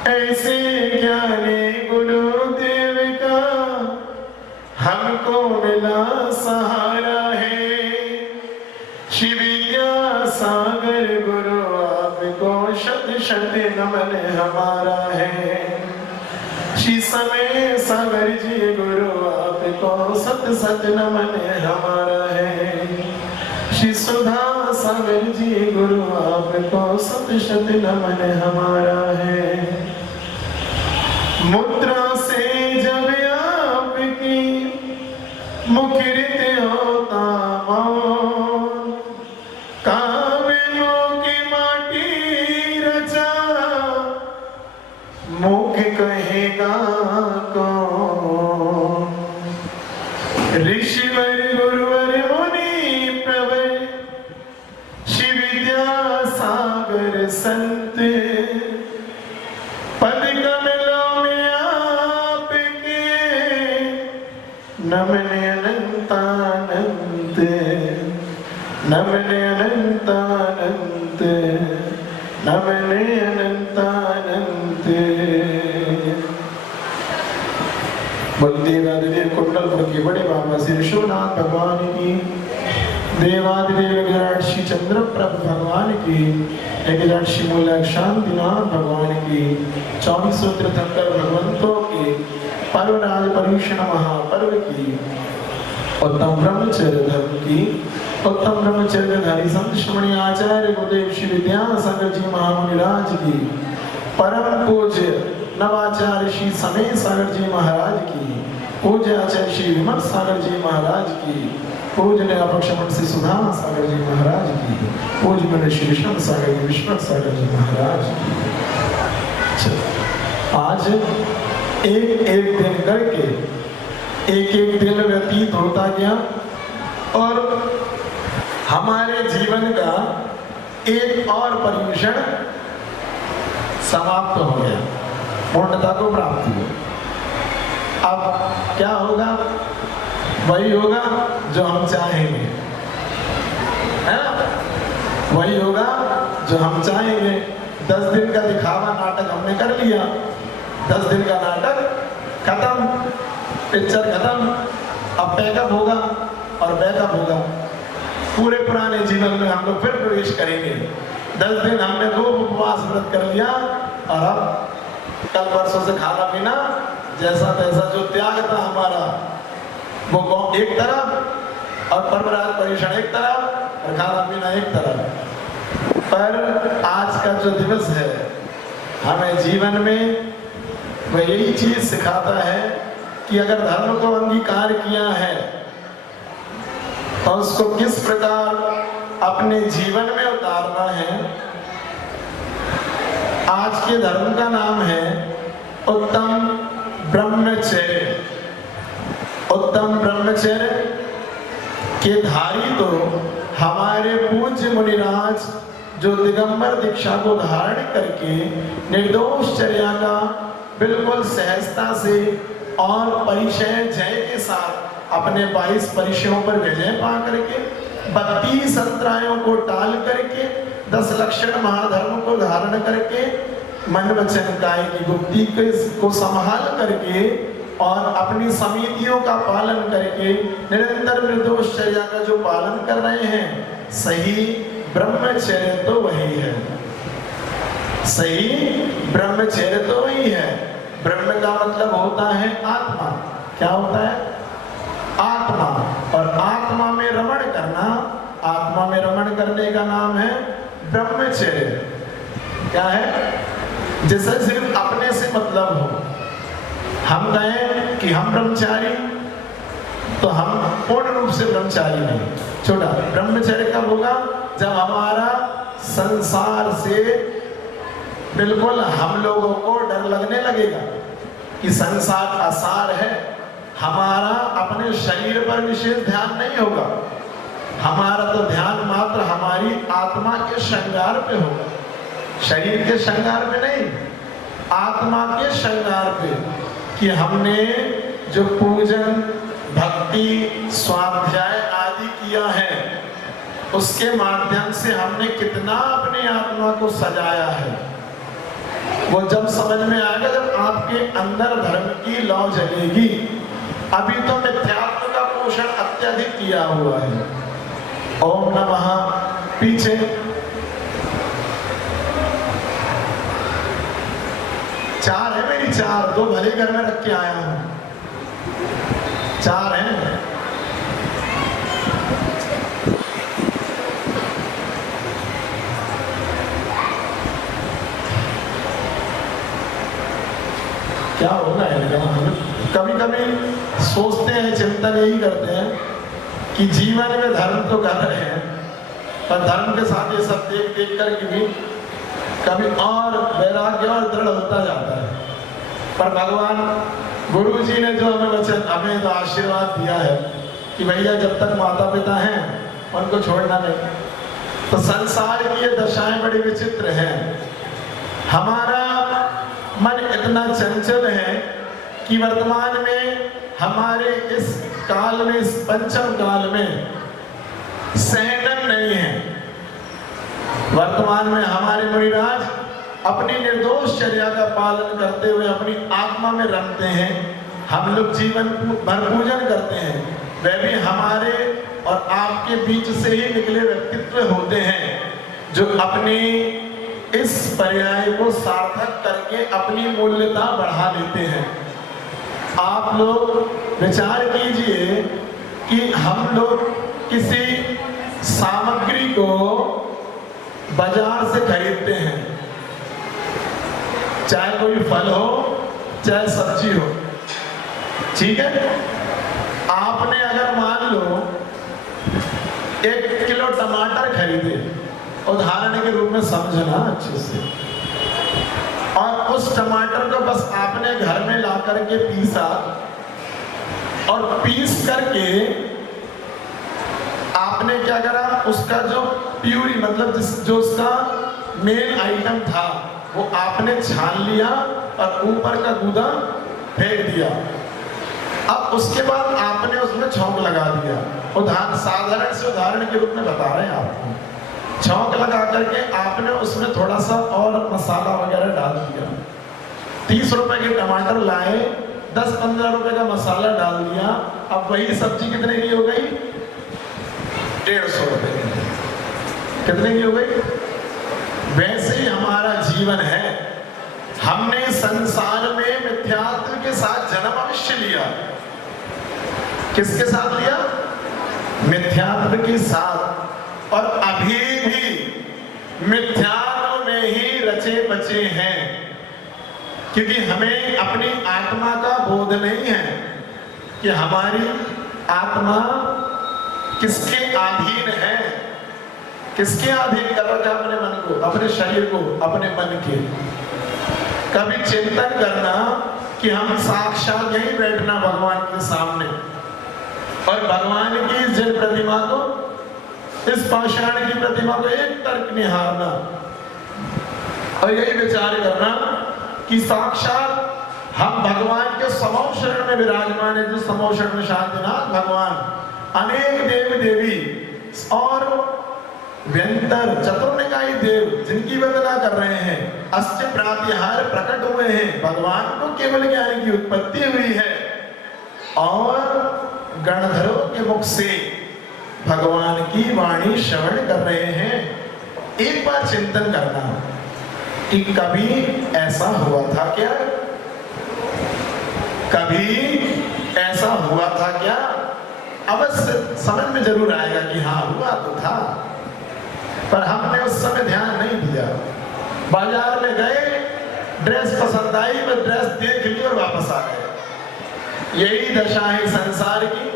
ऐसे ज्ञानी गुरुदेव का हमको मिला सहारा है, शिव विद्या सागर गुरु आपको शत शत नमन हमारा है। श्री समय सागर जी गुरु आपको सत सत नमन हमारा है। श्री सुधा सागर जी गुरु आपको सत शत नमन हमारा है। मुद्रा से जब आपकी मुखरित होता मौन, काव्यों की माटी रचा मुख कहेगा कौन। ऋषिवर गुरुवर मुनि प्रवर शिव विद्या सागर संत, पद कमलों में आपके नमन अनंतानंत नमन अनंतानंत नमन अनंतानंत। देवादिदेव कुंडलपुर के बड़े बाबा श्री विश्वनाथ भगवान की, देवादिदेव विराट श्री चंद्रप्रभ भगवान की, एक विराट श्री मूलक शांतिनाथ भगवान की, 24 तीर्थंकर भगवंतों की, पर्वराज पर्यूषण महापर्व की, उत्तम ब्रह्मचर्य धर्म की, उत्तम ब्रह्मचर्य धारी संत श्रमणी आचार्य गुरुदेव श्री विद्यासागर जी महामुनिराज की, परम पूज्य नवाचार्य श्री समय सागर जी महाराज की, पूज्य आचार्य श्री विमल सागर जी महाराज की, पूज्य अपक्षमण श्री सुधा सागर जी महाराज की, पूज्य मन श्री विष्णु सागर जी विष्णु सागर जी महाराज की। आज एक एक दिन करके एक एक दिन व्यतीत होता गया और हमारे जीवन का एक और पर्यूषण समाप्त हो गया, पूर्णता को प्राप्त हुआ। अब क्या होगा? वही होगा जो हम चाहेंगे, है ना? वही होगा जो हम चाहेंगे। 10 दिन का दिखावा नाटक हमने कर लिया, 10 दिन का नाटक खत्म, पिक्चर खत्म। अब पैकअप होगा और बैकअप होगा। पूरे पुराने जीवन में हम लोग फिर प्रवेश करेंगे। 10 दिन हमने 2 उपवास व्रत कर लिया और अब कल परसों से खाना पीना जैसा तैसा जो त्याग था हमारा वो एक तरफ और परमराज पर्यूषण एक तरफ और खाना पीना एक तरफ। पर आज का जो दिवस है हमें जीवन में वह यही चीज सिखाता है कि अगर धर्म को अंगीकार किया है तो उसको किस प्रकार अपने जीवन में उतारना है। आज के धर्म का नाम है उत्तम ब्रह्मचर्य। उत्तम ब्रह्मचर्य के धारी तो हमारे पूज्य मुनिराज जो दिगंबर दीक्षा को धारण करके निर्दोष चर्या का बिल्कुल सहजता से और परिचय जय के साथ अपने 22 परिचयों पर विजय पा करके 32 अंतरायों को टाल करके 10 लक्षण महाधर्म को धारण करके मन वचन काया की गुप्ती को संभाल करके और अपनी समितियों का पालन करके निरंतर निर्दोषचर्या का जो पालन कर रहे हैं, सही ब्रह्मचर्य तो वही है। सही ब्रह्मचर्य तो वही है। ब्रह्म का मतलब होता है आत्मा। क्या होता है? आत्मा। और आत्मा में रमण करना, आत्मा में रमण करने का नाम है ब्रह्मचर्य। क्या है? जैसे सिर्फ अपने से मतलब हो। हम कहें कि हम ब्रह्मचारी, तो हम पूर्ण रूप से ब्रह्मचारी नहीं। छोटा ब्रह्मचर्य कब होगा? जब हमारा संसार से बिल्कुल हम लोगों को डर लगने लगेगा कि संसार असार है। हमारा अपने शरीर पर विशेष ध्यान नहीं होगा, हमारा तो ध्यान मात्र हमारी आत्मा के श्रृंगार पे होगा। शरीर के श्रृंगार पे नहीं, आत्मा के श्रृंगार पे, कि हमने जो पूजन भक्ति स्वाध्याय आदि किया है, उसके माध्यम से हमने कितना अपनी आत्मा को सजाया है। वो जब समझ में आएगा, जब आपके अंदर धर्म की लौ जगेगी। अभी तो मिथ्यात्व का पोषण अत्यधिक किया हुआ है। ओम नमः, पीछे चार है मेरी, चार, दो भले घर में रख के आया हूं, चार हैं। क्या होगा इनका? कभी कभी सोचते हैं, चिंतन यही करते हैं कि जीवन में धर्म तो कर रहे हैं, पर धर्म के साथ ये सब देख देख कर के भी कभी और वैराग्य और दृढ़ होता जाता है। पर भगवान गुरु जी ने जो हमें वचन, हमें तो आशीर्वाद दिया है कि भैया जब तक माता पिता हैं उनको छोड़ना नहीं। तो संसार की ये दशाएं बड़ी विचित्र हैं। हमारा मन इतना चंचल है कि वर्तमान में हमारे इस काल में, इस पंचम काल में संयम नहीं है। वर्तमान में हमारे मुनिराज अपनी निर्दोषचर्या का पालन करते हुए अपनी आत्मा में रमते हैं। हम लोग जीवन भर पूजन करते हैं, वह भी हमारे और आपके बीच से ही निकले व्यक्तित्व होते हैं, जो अपनी इस पर्याय को सार्थक करके अपनी मूल्यता बढ़ा लेते हैं। आप लोग विचार कीजिए कि हम लोग किसी सामग्री को बाजार से खरीदते हैं, चाहे कोई फल हो चाहे सब्जी हो, ठीक है। आपने अगर मान लो 1 किलो टमाटर खरीदे, उदाहरण के रूप में समझना अच्छे से, और उस टमाटर को बस आपने घर में ला करके पीसा, और पीस करके आपने क्या करा, उसका जो प्यूरी मतलब जो उसका मेन आइटम था वो आपने छान लिया और ऊपर का गूदा फेंक दिया। अब उसके बाद आपने उसमें छौंक लगा दिया। साधारण से उदाहरण के रूप में बता रहे हैं आपको। छौंक लगा करके आपने उसमें थोड़ा सा और मसाला वगैरह डाल दिया। 30 रुपए के टमाटर लाए, 10-15 रुपए का मसाला डाल दिया। अब वही सब्जी कितने की हो गई? 150 रुपए। कितने की हो गई? वैसे ही हमारा जीवन है। हमने संसार में मिथ्यात्व के साथ जन्म अवश्य लिया। किसके साथ लिया? मिथ्यात्व के साथ। और अभी भी मिथ्यात्व में ही रचे बचे हैं, क्योंकि हमें अपनी आत्मा का बोध नहीं है कि हमारी आत्मा किसके अधीन है। किसके अधीन कर रखा है? अपने मन को, अपने शरीर को, अपने मन के। कभी चिंतन करना कि हम साक्षात यहीं बैठना भगवान के सामने, और भगवान की इस जल प्रतिमा को, इस पाषाण की प्रतिमा को एक तर्क निहारना, और यही विचार करना कि साक्षात हम भगवान के समो शरण में विराजमान है। जो समो शरण में शांतिनाथ भगवान, अनेक देव देवी और व्यंतर चतुर्निकाय देव जिनकी वंदना कर रहे हैं, अष्ट प्रातिहार प्रकट हुए हैं, भगवान को केवल ज्ञान की उत्पत्ति हुई है और गणधरों के मुख से भगवान की वाणी श्रवण कर रहे हैं। एक बार चिंतन करना कि कभी ऐसा हुआ था क्या? कभी ऐसा हुआ था क्या? अवश्य समझ में जरूर आएगा कि हाँ हुआ तो था, पर हमने उस समय ध्यान नहीं दिया। बाजार में गए, ड्रेस पसंद आई, बस ड्रेस देख ली और वापस आ गए। यही दशा है संसार की।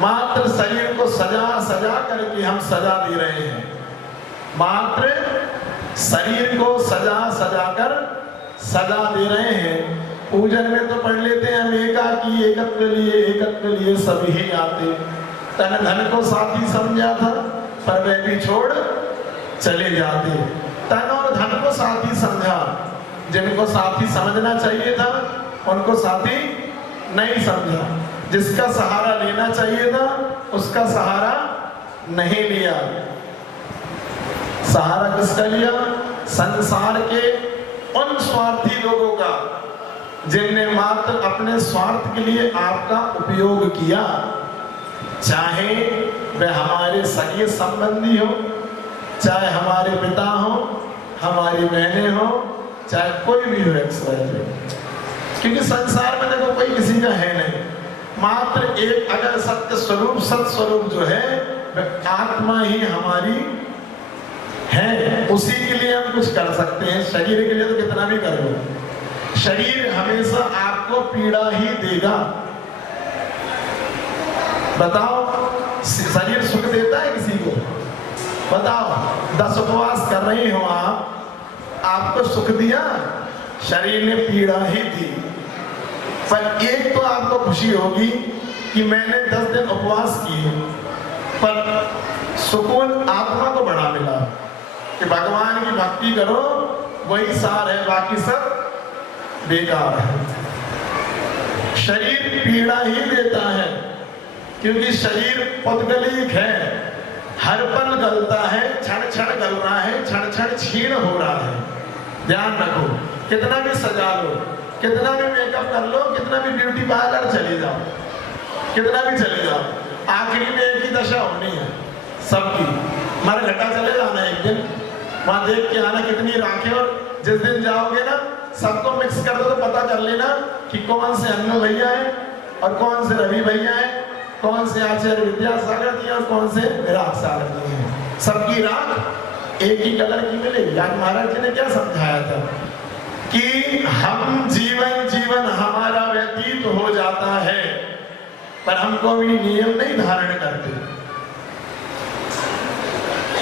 मात्र शरीर को सजा सजा करके हम सजा दे रहे हैं, मात्र शरीर को सजा सजा कर सजा दे रहे हैं। पूजन में तो पढ़ लेते हैं हम एकाकी एकत्व लिए सभी आते। तन धन को साथी समझा था, पर वे भी छोड़ चले जाते। तन और धन को साथी समझा, जिनको साथी समझना चाहिए था उनको साथी नहीं समझा। जिसका सहारा लेना चाहिए था उसका सहारा नहीं लिया। सहारा किसका लिया? संसार के उन स्वार्थी लोगों का जिनने मात्र अपने स्वार्थ के लिए आपका उपयोग किया। चाहे वे हमारे सगे संबंधी हो, चाहे हमारे पिता हो, हमारी बहनें हो, चाहे कोई भी हो, क्योंकि संसार में देखो कोई किसी का है नहीं। मात्र एक अगर सत्य स्वरूप सत्स्वरूप जो है वह आत्मा ही हमारी है, उसी के लिए हम कुछ कर सकते हैं। शरीर के लिए तो कितना भी कर लो, शरीर हमेशा आपको पीड़ा ही देगा। बताओ, शरीर सुख देता है किसी को? बताओ, 10 उपवास कर रही हो आप, आपको सुख दिया? शरीर ने पीड़ा ही दी। पर एक तो आपको खुशी होगी कि मैंने 10 दिन उपवास किए, पर सुकून आत्मा को बड़ा मिला कि भगवान की भक्ति करो, वही सार है, बाकी सब बेकार है। शरीर पीड़ा ही देता है क्योंकि शरीर पुद्गलिक है, हर पल गलता है, क्षण क्षण गल रहा है, क्षण क्षण क्षीण हो रहा है। ध्यान रखो, कितना भी सजा लो, कितना भी मेकअप कर लो, कितना भी ब्यूटी पार्लर चले जाओ, कितना भी चले जाओ, आखिरी में एक ही दशा होनी है सबकी। मरघटा चले जाना एक दिन, वहां देख के आना कितनी राखें, और जिस दिन जाओगे ना सबको मिक्स कर दो तो पता कर लेना कि कौन से अन्नू भैया है और कौन से रवि भैया है, कौन से आचार्य विद्यासागर जी और कौन से विराट सागर जी हैं। सबकी राख एक ही कलर की मिलेगी। आज महाराज जी ने क्या समझाया था कि हम जीवन हमारा व्यतीत हो जाता है, पर हम कोई नियम नहीं धारण करते।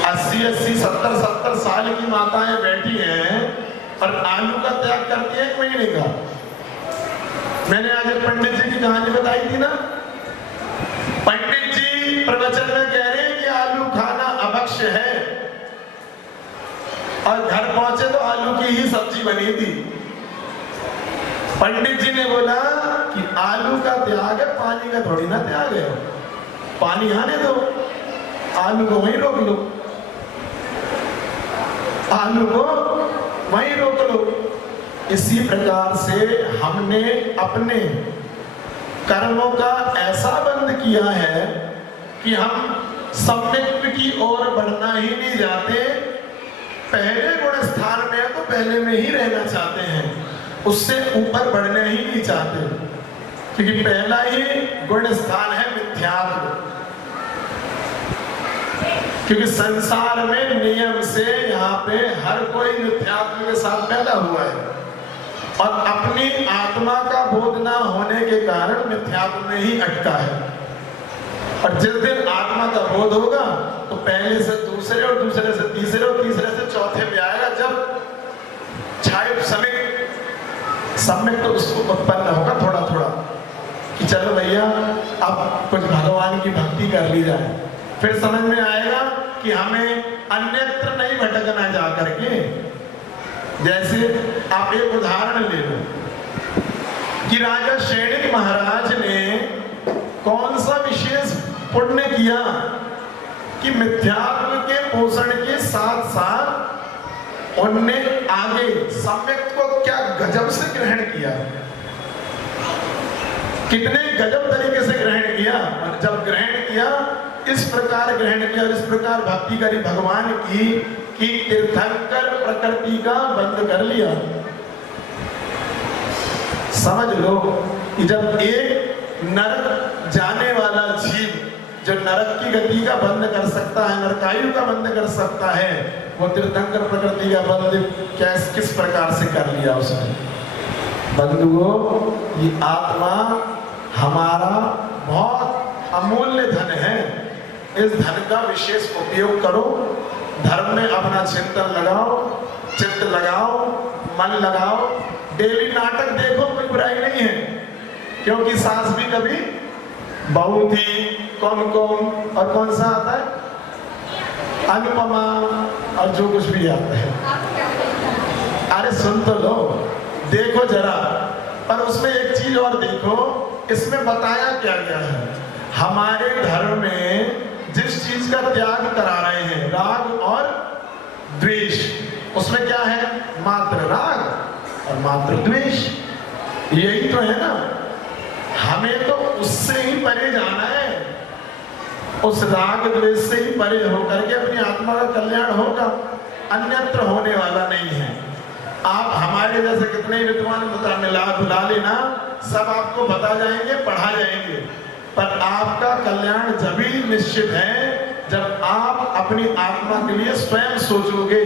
80-80, 70-70 साल की माताएं बैठी हैं और आलू का त्याग करती है 1 महीने का। मैंने आज एक पंडित जी की कहानी बताई थी ना, पंडित जी प्रवचन में कह रहे हैं कि आलू खाना अभक्ष्य है, और घर पहुंचे तो आलू की ही सब्जी बनी थी। पंडित जी ने बोला कि आलू का त्याग है, पानी का थोड़ी ना त्याग है। पानी आने दो, आलू को वहीं रोक लो, आलू को वहीं रोक लो। इसी प्रकार से हमने अपने कर्मों का ऐसा बंद किया है कि हम सम्यक्त्व की ओर बढ़ना ही नहीं चाहते। पहले गुण स्थान में है तो पहले में ही रहना चाहते हैं, उससे ऊपर बढ़ना ही नहीं चाहते, क्योंकि पहला ही गुण स्थान है मिथ्यात्व। क्योंकि संसार में नियम से यहाँ पे हर कोई मिथ्यात्व के साथ पैदा हुआ है, और अपनी आत्मा का बोध ना होने के कारण मिथ्यात्व में ही अटका है। और जिस दिन आत्मा का बोध होगा तो पहले से दूसरे और दूसरे से तीसरे और तीसरे से चौथे में आएगा, जब छाया सम्यक तो उसको उत्पन्न होगा थोड़ा थोड़ा कि चलो भैया अब कुछ भगवान की भक्ति कर ली जाए। फिर समझ में आएगा कि हमें अन्यत्र नहीं भटकना जा करके। जैसे आप एक उदाहरण ले लो कि राजा शैणिक महाराज ने कौन सा विशेष पुण्य किया कि मिथ्यात्व के पोषण के साथ साथ उनने आगे सम्यक को क्या गजब से ग्रहण किया, कितने गजब तरीके से ग्रहण किया। और जब ग्रहण किया, इस प्रकार ग्रहण किया और इस प्रकार भक्ति करी भगवान की कि तीर्थंकर प्रकृति का बंद कर लिया। समझ लो कि जब एक नरक जाने वाला जीव जो नरक की गति का बंद कर सकता है, नरकायु का बंद कर सकता है, वो तीर्थंकर प्रकृति का बंद किस प्रकार से कर लिया उसने। बंधुओं, ये आत्मा हमारा बहुत अमूल्य धन है। इस धन का विशेष उपयोग करो, धर्म में अपना चिंतन लगाओ, चित्त लगाओ, मन लगाओ। डेली नाटक देखो, कोई बुराई नहीं है, क्योंकि सास भी कभी बहू थी, कौन और कौन सा आता है, अनुपमा और जो कुछ भी आता है। अरे सुन तो लो, देखो जरा। पर उसमें एक चीज और देखो, इसमें बताया क्या गया है। हमारे धर्म में जिस चीज का त्याग करा रहे हैं, राग और द्वेष, उसमें क्या है, मात्र राग और मात्र द्वेष, यही तो है ना। हमें तो उससे ही परे जाना है, उस राग द्वेष से ही परे होकर के अपनी आत्मा का कल्याण होगा, अन्यत्र होने वाला नहीं है। आप हमारे जैसे कितने विद्वान बुला लेना, सब आपको बता जाएंगे, पढ़ा जाएंगे, पर आपका कल्याण जब ही निश्चित है जब आप अपनी आत्मा के लिए स्वयं सोचोगे।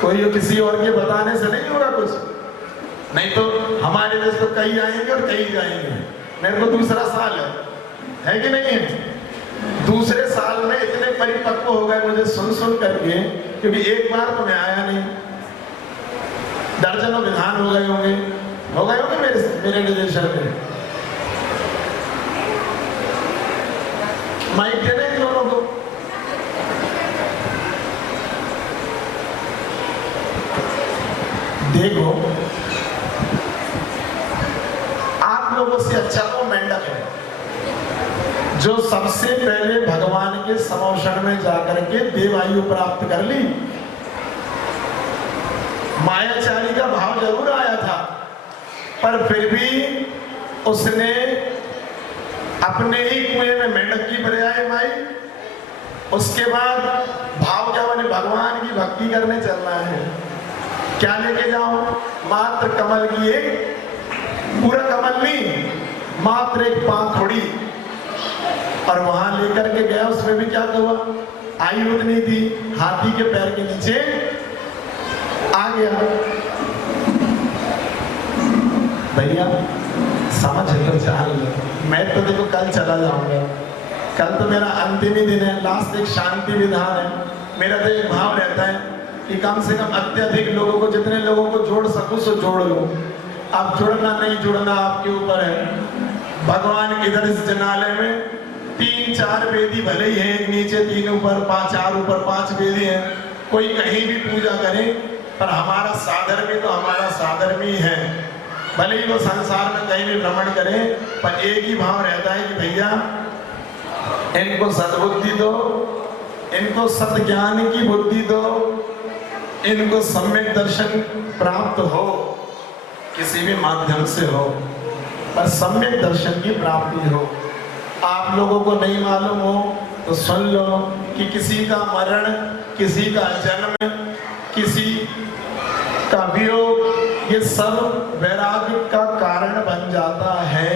कोई किसी और के बताने से नहीं होगा कुछ, नहीं तो हमारे देश तो कई आएंगे और कई जाएंगे। मेरे को दूसरा साल है कि नहीं है? दूसरे साल में इतने परिपक्व हो गए मुझे सुन करके, क्योंकि एक बार तो मैं आया नहीं। दर्जनों विधान हो गए होंगे मेरे निर्देशन में। माइक दे दें इन लोगों को। देखो, आप लोगों से अच्छा तो मेंढक है, जो सबसे पहले भगवान के समौषण में जाकर के देवायु प्राप्त कर ली। मायाचारी का भाव जरूर आया था, पर फिर भी उसने अपने ही कुएं में मेंढक की पर्याय माई। उसके बाद भाव क्या बने, भगवान की भक्ति करने चलना है। क्या लेके जाओ, मात्र कमल की एक, पूरा कमल नहीं, मात्र एक पांखुड़ी, और वहां लेकर के गया। उसमें भी क्या हुआ, आयु उतनी थी, हाथी के पैर के नीचे आ गया। भैया समझ लो, जान लो, मैं तो देखो कल चला जाऊंगा, कल तो मेरा अंतिम ही दिन है, लास्ट एक शांति विधान है। मेरा तो एक भाव रहता है कि कम से कम अत्यधिक लोगों को, जितने लोगों को जोड़ सकूं सो जोड़ लो। अब जुड़ना नहीं जुड़ना आपके ऊपर है। भगवान इधर इस जनालय में 3-4 वेदी भले ही है, नीचे 3 ऊपर 5, 4 ऊपर 5 वेदी है, कोई कहीं भी पूजा करे, पर हमारा साधर्मी तो हमारा साधर्मी है। भले ही वो संसार में कहीं भी भ्रमण करे, पर एक ही भाव रहता है कि भैया इनको सद्बुद्धि दो, इनको सत्ज्ञान की बुद्धि दो, इनको सम्यक दर्शन प्राप्त हो, किसी भी माध्यम से हो, पर सम्यक दर्शन की प्राप्ति हो। आप लोगों को नहीं मालूम हो तो सुन लो कि किसी का मरण, किसी का जन्म, किसी का वियोग, ये सब वैराग्य का कारण बन जाता है।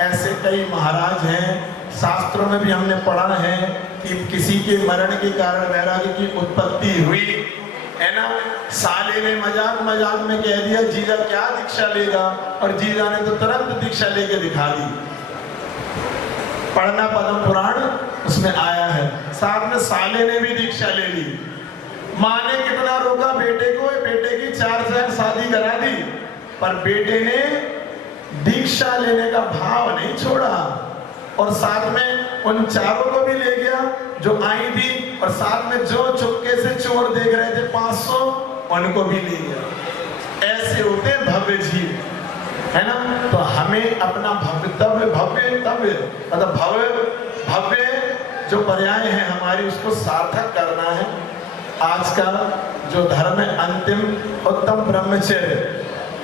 ऐसे कई महाराज हैं, शास्त्रों में भी हमने पढ़ा है कि किसी के मरण के कारण वैराग्य की उत्पत्ति हुई है ना। साले ने मजाक में कह दिया जीजा क्या दीक्षा लेगा, और जीजा ने तो तुरंत दीक्षा लेके दिखा दी। पढ़ना पद्म पुराण उसमें आया है। साथ में साले ने भी दीक्षा ले ली। माँ ने कितना रोका बेटे को, बेटे की 4 शादी करा दी, पर बेटे ने दीक्षा लेने का भाव नहीं छोड़ा, और साथ में उन 4 को भी ले गया जो आई थी, और साथ में जो चुपके से चोर देख रहे थे 500, उनको भी ले गया। ऐसे होते भव्य जीव, है ना। तो हमें अपना भव्य मतलब भव्य जो पर्याय है हमारी उसको सार्थक करना है। आज का जो धर्म है अंतिम उत्तम ब्रह्मचर्य,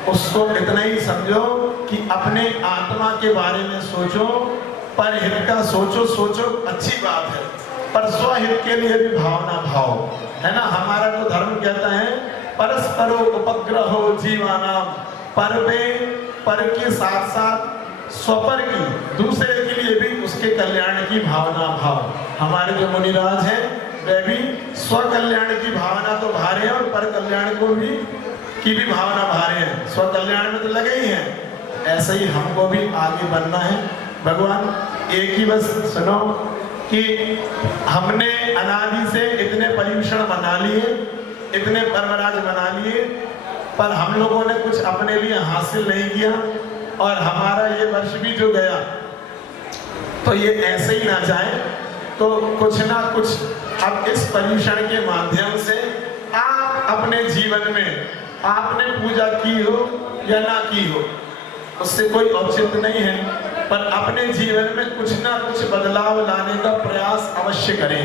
उसको इतना ही समझो कि अपने आत्मा के बारे में सोचो, परहित का सोचो अच्छी बात है, पर स्वहित के लिए भी भावना भाव है ना। हमारा तो धर्म कहता है परस्परो उपग्रहो जीवानाम, पर के साथ साथ स्वपर की, दूसरे के लिए भी उसके कल्याण की भावना भाव। हमारे जो मुनिराज हैं वे भी स्व कल्याण की भावना तो भारे हैं और पर कल्याण को भी की भी भावना भारे हैं, स्व कल्याण में तो लगे ही हैं। ऐसे ही हमको भी आगे बढ़ना है। भगवान एक ही बस सुनो कि हमने अनादि से इतने पर्यूषण बना लिए, इतने परमराज बना लिए, पर हम लोगों ने कुछ अपने लिए हासिल नहीं किया और हमारा ये वर्ष भी जो गया तो ये ऐसे ही ना जाए। तो कुछ ना कुछ अब इस पर्यूषण के माध्यम से आप अपने जीवन में आपने पूजा की हो या ना की हो, उससे कोई औचित्य नहीं है, पर अपने जीवन में कुछ ना कुछ बदलाव लाने का प्रयास अवश्य करें।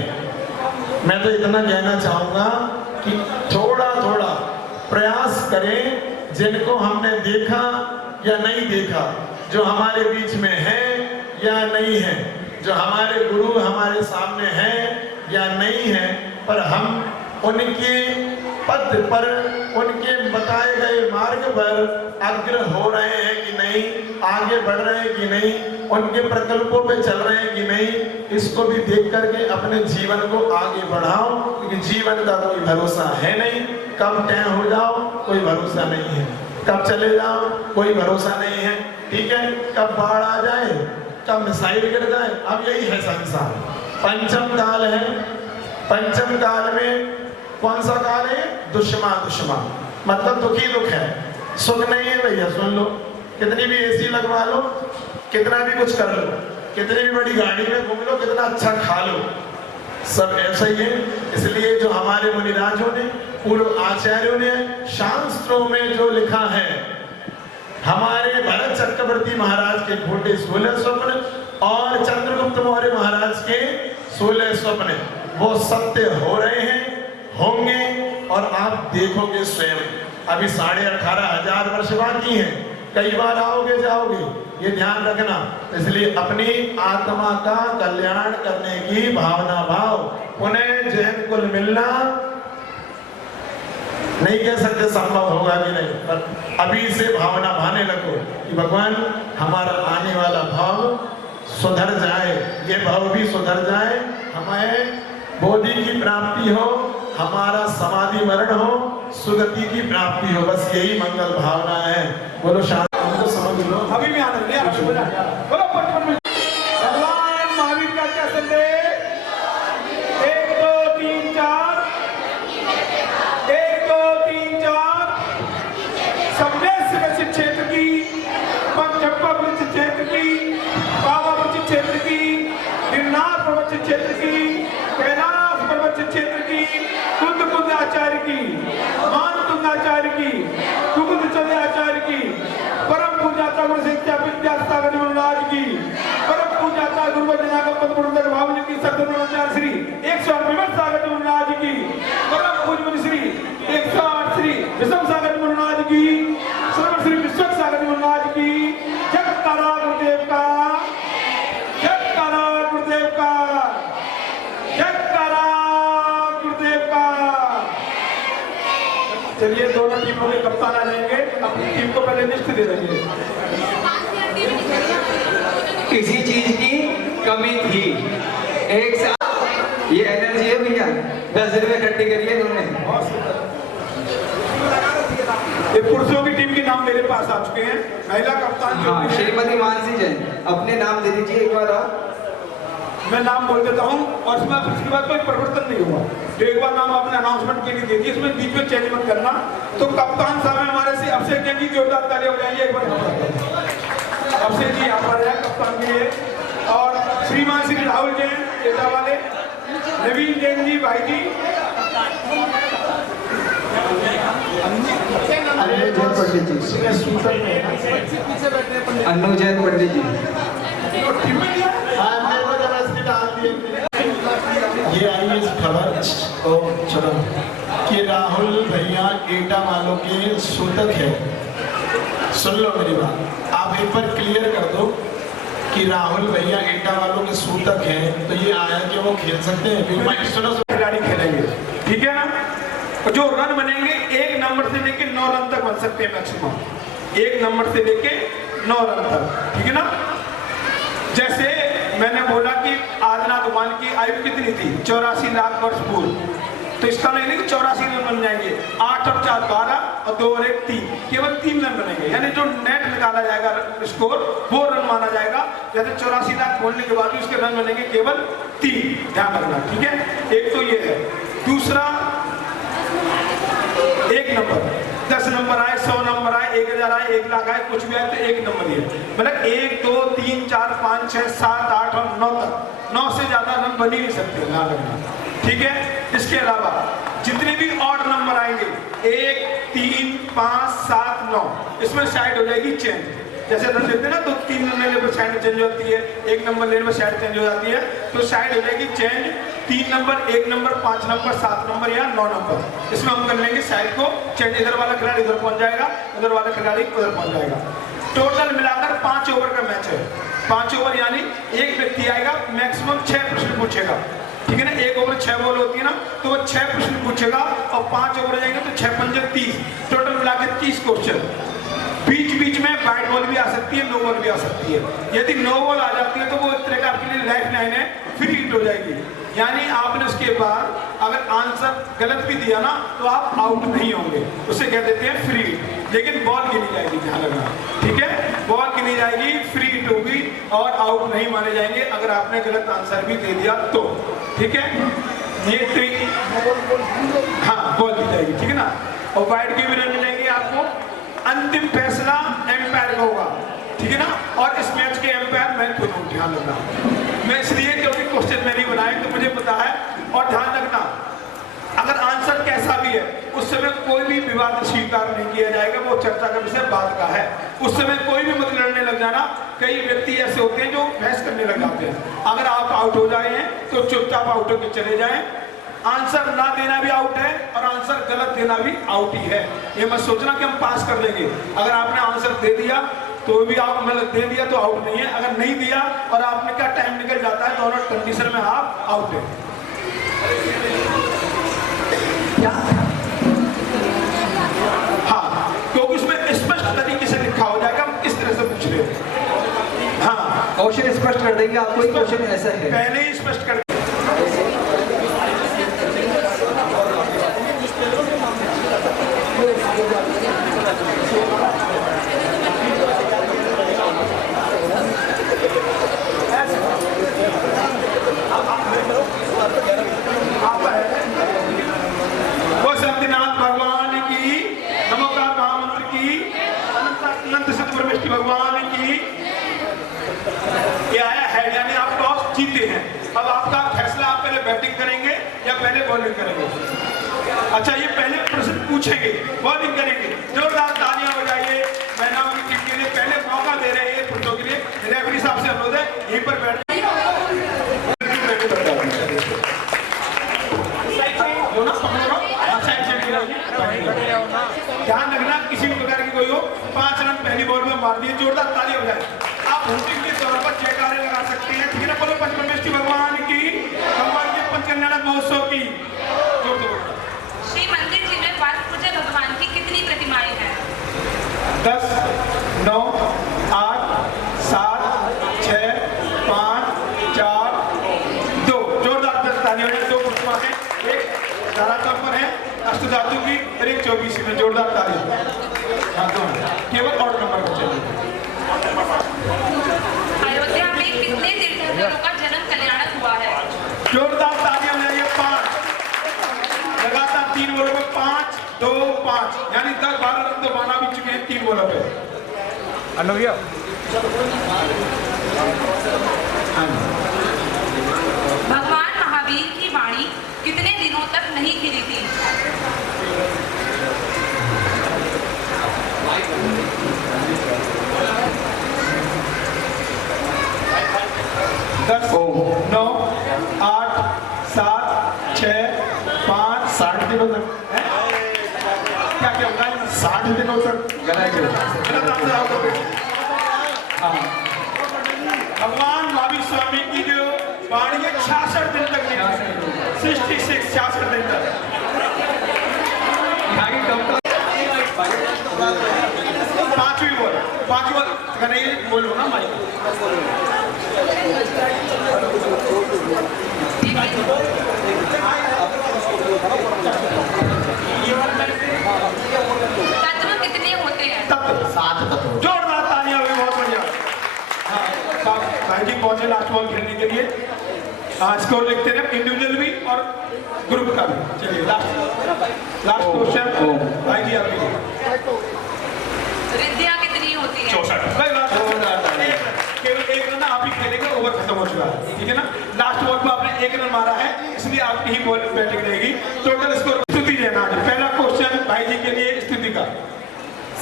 मैं तो इतना कहना चाहूँगा कि थोड़ा थोड़ा प्रयास करें, जिनको हमने देखा या नहीं देखा, जो हमारे बीच में है या नहीं है, जो हमारे गुरु हमारे सामने हैं या नहीं है, पर हम उनके पद पर, उनके बताए गए मार्ग पर अग्र हो रहे हैं कि नहीं, आगे बढ़ रहे हैं कि नहीं, उनके प्रकल्पों पे चल रहे हैं कि नहीं, इसको भी देख करके अपने जीवन को आगे बढ़ाओ, क्योंकि जीवन का कोई भरोसा है नहीं। कब तय हो जाओ कोई भरोसा नहीं है, कब चले जाओ कोई भरोसा नहीं है, ठीक है। कब बाढ़ आ जाए, कब मिसाइल गिर जाए, अब यही है संसार। पंचम काल है, पंचम काल में कौन सा काल है? दुश्मन, मतलब दुखी दुख है, सुख नहीं है भैया। सुन लो, कितनी भी एसी लगवा लो, कितना भी कुछ कर लो, कितनी भी बड़ी गाड़ी में घूम लो, कितना अच्छा खा लो, सब ऐसा ही है। इसलिए जो हमारे मुनिराजों ने, पूर्व आचार्यों ने शास्त्रों में जो लिखा है, हमारे भरत चक्रवर्ती महाराज के खोटे 16 स्वप्न और चंद्रगुप्त मौर्य महाराज के 16 स्वप्न, वो सत्य हो रहे हैं, होंगे, और आप देखोगे स्वयं। अभी 18,500 वर्ष बाकी हैं, कई बार आओगे जाओगे, ये ध्यान रखना। इसलिए अपनी आत्मा का कल्याण करने की भावना भाव। उन्हें जैन कुल मिलना नहीं कह सकते संभव होगा कि नहीं, पर अभी से भावना भाने लगो कि भगवान हमारा आने वाला भाव सुधर जाए, ये भाव भी सुधर जाए, हमें बोधि की प्राप्ति हो, हमारा समाधि मरण हो, सुगति की प्राप्ति हो, बस यही मंगल भावना है। बोलो शांति, हमको समझ लो। अभी भी आनंद नहीं बोलो भगवान महावीर का क्या संदेश? 1 2 3 4, 1 2 3 4, संदेश विकसित क्षेत्र की, पंचप्पा वृक्ष क्षेत्र की, बाबा वृक्ष क्षेत्र की, गिरनार पर्वत क्षेत्र की, कैलाश पर्वत क्षेत्र की, कुंद आचार्य की, मान आचार्य की, कुमुद चंद्र आचार्य की, परम पूजाता गुरु शिक्षा विद्या सागर महाराज की, परम पूजाता गुरु वैद्यनाथ पद्मपुर भावनी की सद्गुरुचार्य श्री 108 सागर महाराज की, परम पूज्य श्री 108 श्री विषम सागर महाराज की, सर्व श्री विश्व सागर महाराज की। जगतारा गुरुदेव का, जगतारा गुरुदेव का, जगतारा गुरुदेव का। चलिए दोनों टीमों के कप्तान आ जाएंगे, अपनी टीम को पहले लिस्ट दे देंगे। किसी चीज की कमी थी, एक साथ ये एनर्जी है भैया, 10 रुपए इकट्ठी करिए तुमने। ये पुरुषों की टीम के नाम मेरे पास आ चुके हैं। महिला कप्तान हाँ, श्रीमती मानसी जैन, अपने नाम दे दीजिए एक बार आप। मैं नाम बोल देता हूँ और इसके बाद कोई परिवर्तन नहीं हुआ। जो एक बार नाम आपने अनाउंसमेंट के लिए दे दिया, इसमें बीच में चेंज मत करना। तो कप्तान साहब हमारे से अभिषेक जैन की जोरदार ताली हो जाएगी एक बार। अभिषेक जी यहाँ पर है कप्तान के लिए, और श्रीमान श्री राहुल जैन एटा वाले, नवीन जैन जी भाई जी, अन्नू जैन पंडित जी। ये आई है खबर ओ चलो कि राहुल भैया एटा वालों के सूतक है। सुन लो मेरी बात, आप एक बार क्लियर कर दो कि राहुल भैया एटा वालों के सूतक हैं, तो ये आया कि वो खेल सकते हैं। सुनो खिलाड़ी खेलेंगे, ठीक है ना। जो रन बनेंगे 1 नंबर से लेके 9 रन तक बन सकते हैं मैक्सिमम, 1 नंबर से लेके 9 रन तक, ठीक है ना। जैसे मैंने बोला कि आदिनाथ मान की आयु कितनी थी, 84 लाख वर्ष पूर्व, तो इसका नहीं कि 84 रन बन जाएंगे। 8 और 4 12 और 2 और 1 3, केवल 3 रन बनेंगे। यानी जो नेट निकाला जाएगा स्कोर वो रन माना जाएगा। जैसे 84 लाख बोलने के बाद भी उसके रन बनेंगे केवल 3, ध्यान रखना, ठीक है। एक तो ये है। दूसरा 1 नंबर, 10 नंबर आए, 100 नंबर आए, 1000 आए, 1 लाख आए, कुछ भी आए तो 1 नंबर ही है। मतलब 1 2 3 4 5 6 7 8 और 9 तक, 9 से ज्यादा रन बन ही नहीं सकते, ध्यान रखना, ठीक है। इसके अलावा जितने भी ऑड नंबर आएंगे 1 3 5 7 9, इसमें साइड हो जाएगी चेंज। जैसे रन लेते हैं ना तो 3 रन लेने पर साइड चेंज होती है, 1 नंबर लेने पर साइड चेंज हो जाती है, तो साइड हो जाएगी change. 3 number, 1 number, 5 number, 7 number या 9 नंबर, इसमें हम कर लेंगे साइड को चेंज। इधर वाला खिलाड़ी इधर पहुंच जाएगा, उधर वाला खिलाड़ी उधर पहुंच जाएगा। टोटल मिलाकर 5 ओवर का मैच है। 5 ओवर यानी एक व्यक्ति आएगा, मैक्सिमम 6 प्रश्न पूछेगा, ठीक है ना। 1 ओवर 6 बॉल होती है ना, तो वो 6 प्रश्न पूछेगा और 5 ओवर जाएंगे तो 6 पंजे 30, टोटल मिलाकर 30 क्वेश्चन। बीच बीच में बैट बॉल भी आ सकती है, नो बॉल भी आ सकती है। यदि नो बॉल आ जाती है तो वो एक तरह का आपके लिए लाइफ लाइन है, फ्री हिट हो जाएगी। यानी आपने उसके बाद अगर आंसर गलत भी दिया ना तो आप आउट नहीं होंगे, उसे कह देते हैं फ्री हिट। लेकिन बॉल गिनी जाएगी, ध्यान रखना, ठीक है। बॉल गिनी जाएगी, फ्री हिट होगी और आउट नहीं माने जाएंगे अगर आपने गलत आंसर भी दे दिया तो, ठीक है। ये हाँ बॉल दी जाएगी, ठीक है ना। और वाइड के भी रन मिलेंगे आपको। अंतिम फैसला एम्पायर का होगा, ठीक है ना। और इस मैच के एम्पायर मैं खुद हूँ, ध्यान रखना। मैं इसलिए क्योंकि क्वेश्चन मैंने बनाए तो मुझे पता है। और ध्यान रखना, अगर आंसर कैसा भी है उस समय कोई भी विवाद स्वीकार नहीं किया जाएगा, वो चर्चा का विषय बात का है। उस समय कोई भी मत लड़ने लग जाना। कई व्यक्ति ऐसे होते हैं जो बहस करने लग जाते हैं। अगर आप आउट हो जाए हैं तो चुपचाप आउट होकर चले जाएं। आंसर ना देना भी आउट है और आंसर गलत देना भी आउट ही है। ये मत सोचना कि हम पास कर लेंगे। अगर आपने आंसर दे दिया तो भी आप मतलब दे दिया तो आउट नहीं है, अगर नहीं दिया और आपने क्या टाइम निकल जाता है दोनों कंडीशन में आप आउट है। हाँ, क्योंकि उसमें स्पष्ट तरीके से लिखा हो जाएगा हम किस तरह से पूछ रहे हैं। हाँ, क्वेश्चन स्पष्ट कर देंगे आपको, क्वेश्चन ऐसा है पहले ही स्पष्ट कर। भगवान की ये आया है, यानी आप टॉस जीते हैं। अब आपका फैसला, आप पहले बैटिंग करेंगे या पहले बॉलिंग करेंगे। अच्छा, ये पहले प्रश्न पूछेंगे, बॉलिंग करेंगे। जोरदार तालियां बजाइए महिलाओं की टीम के लिए, पहले मौका दे रहे हैं पुरुषों के लिए। रेफरी साहब से अनुरोध है यहीं पर बैठ ध्यान रखना, किसी भी प्रकार की कोई हो। 5 रन पहली बॉल में मार दिए, जोरदार ताली हो जाए। आप वोटिंग के तौर पर जयकारे लगा सकते हैं, ठीक है ना। बोलो पंचपरमेष्ठी भगवान की, भगवान के पंचकल्याण महोत्सव की। श्री मंदिर जी में पाठ पूजा भगवान की कितनी प्रतिमाएं हैं? 10 9 8 7 6 5 4 2। जोरदार ताली हो जाए। 2 प्रतिमा है, एक धरातल पर है अष्टधातु की और एक 24 में। जोरदार ताली। हाँ, दोनों केवल ऑड नंबर पर चलिए। अयोध्या में कितने तीर्थंकरों का जन्म कल्याणक हुआ है? जोरदार तालियां मिलाइए। 5 लगातार 3 बॉलों पे 5 2 5, यानी 10 12 रन तो बना भी चुके हैं 3 बॉलों पे। भगवान महावीर की वाणी कितने दिनों तक नहीं खिली थी? 10 9 8 7 60 दिनों तक क्या क्या होगा? 60 दिनों तक गलत आंसर आपको बेटा। हाँ, भगवान महावीर स्वामी की जो वाणी है 66 दिन तक नहीं, 66 दिन तक। आगे कब तक? पांचवी बोल करेंगे, बोलो ना माइक। तत्व कितने होते हैं? तत्व 7 तत्व। जोरदार तालियां हुई, बहुत बढ़िया। हाँ, भाई जी पहुंचे लास्ट बॉल खेलने के लिए। हाँ, स्कोर लिखते रहे, इंडिविजुअल भी और ग्रुप का भी। चलिए लास्ट क्वेश्चन भाई जी आपके। रिद्धियाँ कितनी होती हैं? 64। कोई बात नहीं, केवल एक रन आप ही खेलेंगे, ओवर खत्म हो चुका है, ठीक है ना। लास्ट बॉल पे आपने 1 रन मारा है, इसलिए आपकी ही बॉल बैटिंग रहेगी। टोटल स्कोर स्तुति जैन। पहला क्वेश्चन भाई जी के लिए स्तुति का।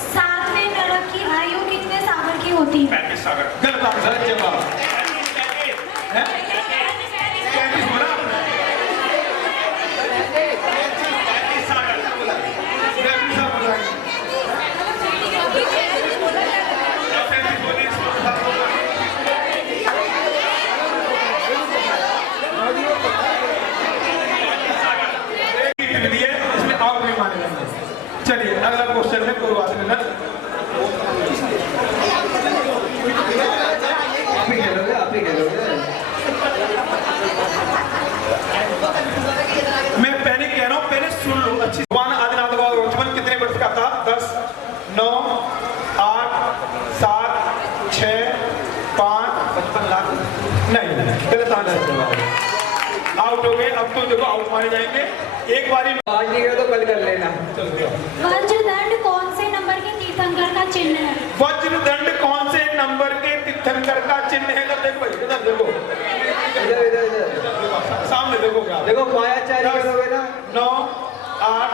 7वें नरक की आयु कितने सागर की होती है? 35 सागर। गलत आंसर जवाब है 35 बोला आपने। 35 सागर बोला। 35 सागर बोला। 35 बोली, इसमें आउट नहीं माने जाएंगे। चलिए अगला क्वेश्चन है, कोई बात नहीं। आप ही खेलोगे। मैं पहले कह रहा हूँ, पहले सुन लो अच्छी। भगवान आदिनाथ गौतम कितने वर्ष का था? 10, 9, 8, 7, 6, 5, 55 लाख। नहीं, गलत आंसर। आउट हो गए। अब तो देखो आउट माने जाएंगे। एक बारी आज नहीं गया तो कल कर लेना। वज्रदंड कौन से नंबर के तीर्थंकर का चिन्ह है? वज्रदंड कौन से नंबर के तीर्थंकर का चिन्ह है? इधर देखो, इधर देखो, इधर सामने देखो क्या। देखो मायाचारी करोगे ना। 9, 8,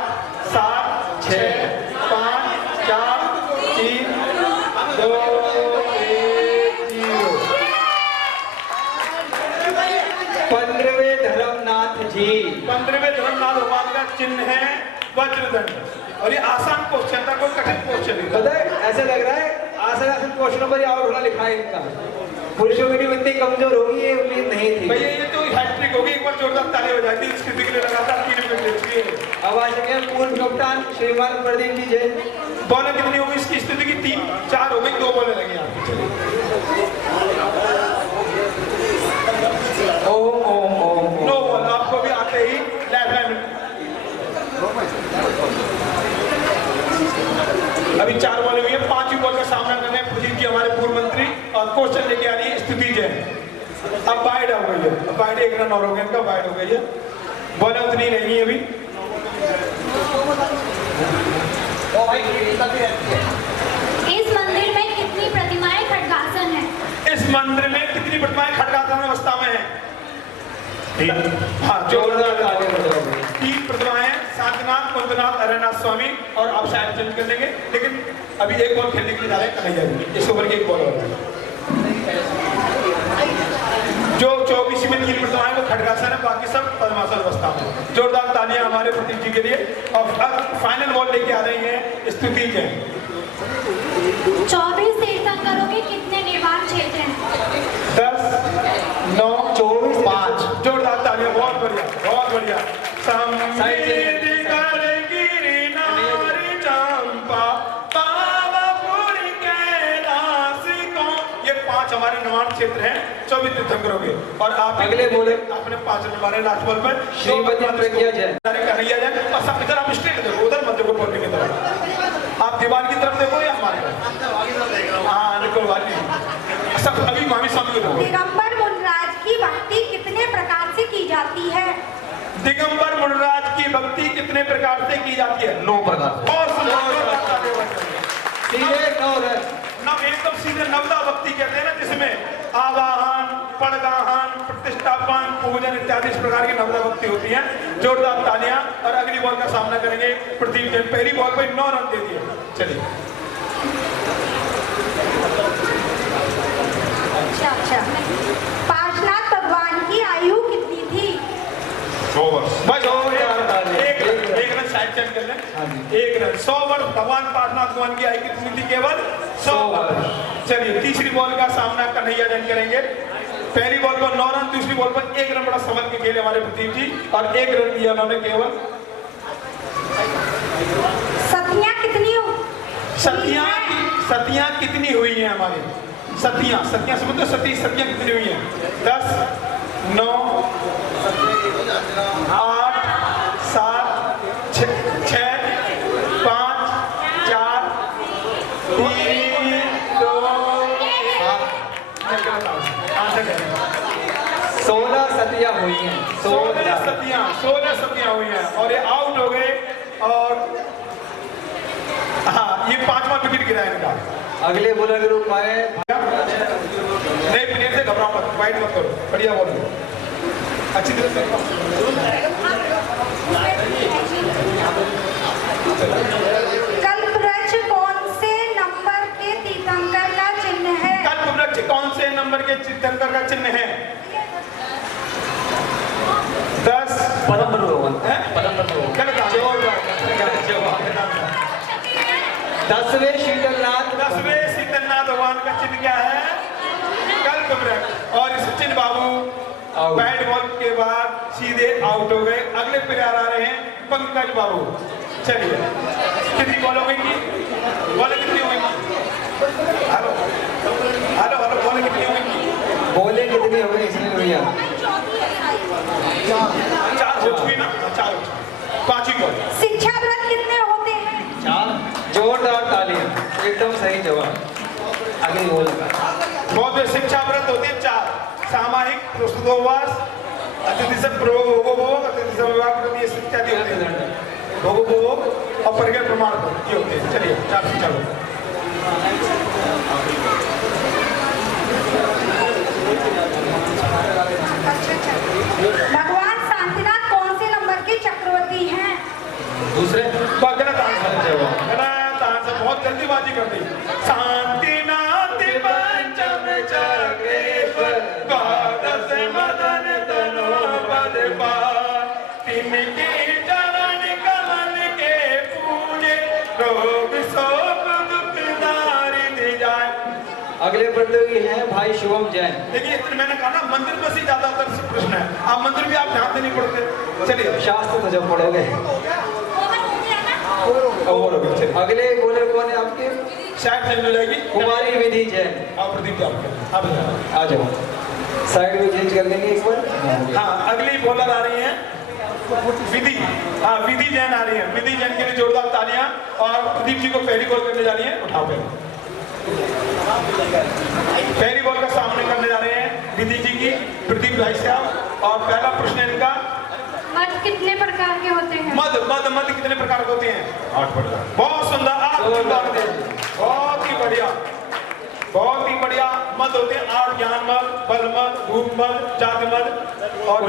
7, 6, 5, 4, 3, 2, 1, 0। 15वें धर्मनाथ जी। 15वें धर्मनाथ भगवान का चिन्ह है वज्रदंड। और ये आसान क्वेश्चन था, कोई कठिन क्वेश्चन नहीं था। पता है ऐसा लग रहा है आसान क्वेश्चनों पर आउट होना लिखा है इनका। पुरुषों की टीम इतनी कमजोर होगी ये उम्मीद नहीं थी। भैया ये तो हैट्रिक होगी, एक बार जोरदार ताली हो जाती है। इसकी दिखने लगातार 3 विकेट ले चुकी है। अब आ चुके हैं पूर्व कप्तान श्रीमान प्रदीप जी जैन। बॉलें कितनी होगी इसकी स्थिति की? 3, 4 हो गई, 2 बॉलें लगी आपकी। ओम नो बॉल आपको भी आते ही लेफ्ट हैंड। अभी 4 बॉलें हुई है, 5वीं बॉल का सामना कर रहे हैं प्रदीप जी हमारे पूर्व मंत्री, और क्वेश्चन लेके आ रही है स्तुति जैन। अब बाइड हो गई है, अब बाइड 1 रन और हो गया, इनका बाइड हो गई है। बॉलें उतनी नहीं है अभी। इस मंदिर में कितनी प्रतिमाएं खड्गासन है? इस मंदिर में कितनी प्रतिमाएं खड्गासन अवस्था में है? हाँ, जोरदार ताली बजाओ। 3 प्रतिमाएं, साधनाथ, कुंदनाथ, अरनाथ स्वामी। और आप शायद चेंज कर लेंगे, लेकिन अभी एक बॉल खेलने के लिए जा रहे हैं कन्हैया जी। इस ओवर की 1 बॉल और है। जो 24 में 3 प्रतिमाएं वो खड्गासन है, बाकी सब पद्मासन अवस्था में। जोरदार तालियां हमारे प्रतीक जी के लिए। और अब फाइनल बॉल लेके आ रही है स्तुति जैन। 24 तीर्थंकरों के कितने निर्वाण क्षेत्र हैं? 10, 9, 24, 5। जोरदार तालियां, बहुत बढ़िया, बहुत बढ़िया। ये 5 हमारे निर्माण क्षेत्र हैं 24 तीर्थंकरों के। और आप अगले बोले आपने 5 रन मारे लास्ट बॉल पर। श्रीमती प्रज्ञा जैन। कन्हैया जैन। और सब इधर आप स्ट्रेट देखो, उधर मत देखो बॉलिंग की तरफ। आप दीवार की तरफ देखो या हमारे तरफ? हाँ, बिल्कुल वाली सब। अभी मामी स्वामी को देखो। दिगंबर मुनराज की भक्ति कितने प्रकार से की जाती है? दिगंबर मुनराज की भक्ति कितने प्रकार से की जाती है? 9 प्रकार से। और सीधे 9 है। एकदम सीधे नवदा भक्ति कहते हैं ना, जिसमें आवाहन, पड़गाहन, प्रतिष्ठापन, पूजन इत्यादि इस प्रकार की नवदा भक्ति होती है। जोरदार तालियां। और अगली बॉल का सामना करेंगे प्रदीप जैन। पहली बॉल पर 9 रन दे दिए। चलिए अच्छा। पार्श्वनाथ भगवान की आयु कितनी थी? 2 वर्ष। बस 1 चेक कर लें। हाँ जी। 1 रन। 100 वर्ष भगवान पार्शवनाथ भगवान की आयु कितनी थी? केवल 100 वर्ष। चलिए तीसरी बॉल का सामना कन्हैया जैन करेंगे। पहली बॉल पर 9 रन, दूसरी बॉल पर 1 रन। बड़ा समझ के खेले हमारे प्रदीप जी और 1 रन दिया उन्होंने केवल। सतियां कितनी हो? सतियां कितनी हुई हैं हमारी? सतियां समझो, सतियां कितनी हुई हैं? 10, 9, 8, 7, 6, 5, 4, 3, 2, 16 सतियां हुई हैं। 16 सतियां हुई हैं और ये आउट हो गए। और हाँ, ये 5वां विकेट गिरा है इनका। अगले बॉलर के रूप में नए प्लेयर से घबराओ मत, फाइट मत करो, बढ़िया बॉल अच्छी तरह से। कल्पवृक्ष कौन से नंबर के तीर्थंकर का चिन्ह है? कल्पवृक्ष कौन से नंबर के तीर्थंकर का चिन्ह है? 10। परम रोहन। गलत जवाब। 10वें शीतलनाथ। 10वें शीतलनाथ भगवान का चिन्ह क्या है? कल्पवृक्ष। और सचिन बाबू बैट बॉल के बाद सीधे आउट हो गए। अगले प्लेयर आ रहे हैं पंकज बाबू। चलिए कितनी बॉल हो गई? बॉल कितनी हो गई? हेलो बॉल कितनी हो गई? बोले कितनी हो गई इसने भैया? 4 हो चुकी ना? 4 हो चुकी। 5 बॉल। शिक्षा व्रत कितने होते हैं? 4। जोरदार तालियां, एकदम सही जवाब। अगली बोल। बहुत शिक्षा व्रत होते हैं 4। सामाहिक, प्रस्तुतोपवास, अतिथि से भोगोपभोग, अतिथि से विवाह प्रति इत्यादि होते हैं। भोगोपभोग और परिग्रह प्रमाण पत्र ये होते हैं। चलिए 4 शिक्षा व्रत। भगवान शांतिनाथ कौन से नंबर के चक्रवर्ती हैं? दूसरे। गलत आंसर, बहुत जल्दीबाजी कर दी। शांतिनाथ पंचम चक्रेश्वर, द्वादश मदन तनो पद पार, तिनके चरण कमल के पूजे, रोग शोक दुख दारिद जाए। अगले प्रतियोगी हैं भाई शुभम जैन। देखिए मैंने कहा ना मंदिर में से ज्यादातर प्रश्न है। आप मंदिर भी आप ध्यान से नहीं पढ़ते। चलिए शास्त्र तो जब पढ़ोगे। अगले बॉलर कौन है आपके? शायद चेंज हो जाएगी। कुमारी विधि जैन। आप प्रदीप जी आप आ जाओ, साइड में चेंज कर लेंगे एक बार। हाँ अगली बॉलर आ रही है विधि। हाँ विधि जैन आ रही है। विधि जैन के लिए जोरदार तालियां। और प्रदीप जी को पहली बॉल करने जा रही है। उठाओ पहली बॉल का सामने करने जा रहे हैं विधि जी की प्रदीप भाई साहब। और पहला प्रश्न इनका, मध कितने प्रकार के होते हैं? मध कितने प्रकार के होते हैं? 8 प्रकार। बहुत सुंदर, बहुत ही बढ़िया। मध होते हैं 8। ज्ञान मध, बल मध, भूप मध, जाति मध और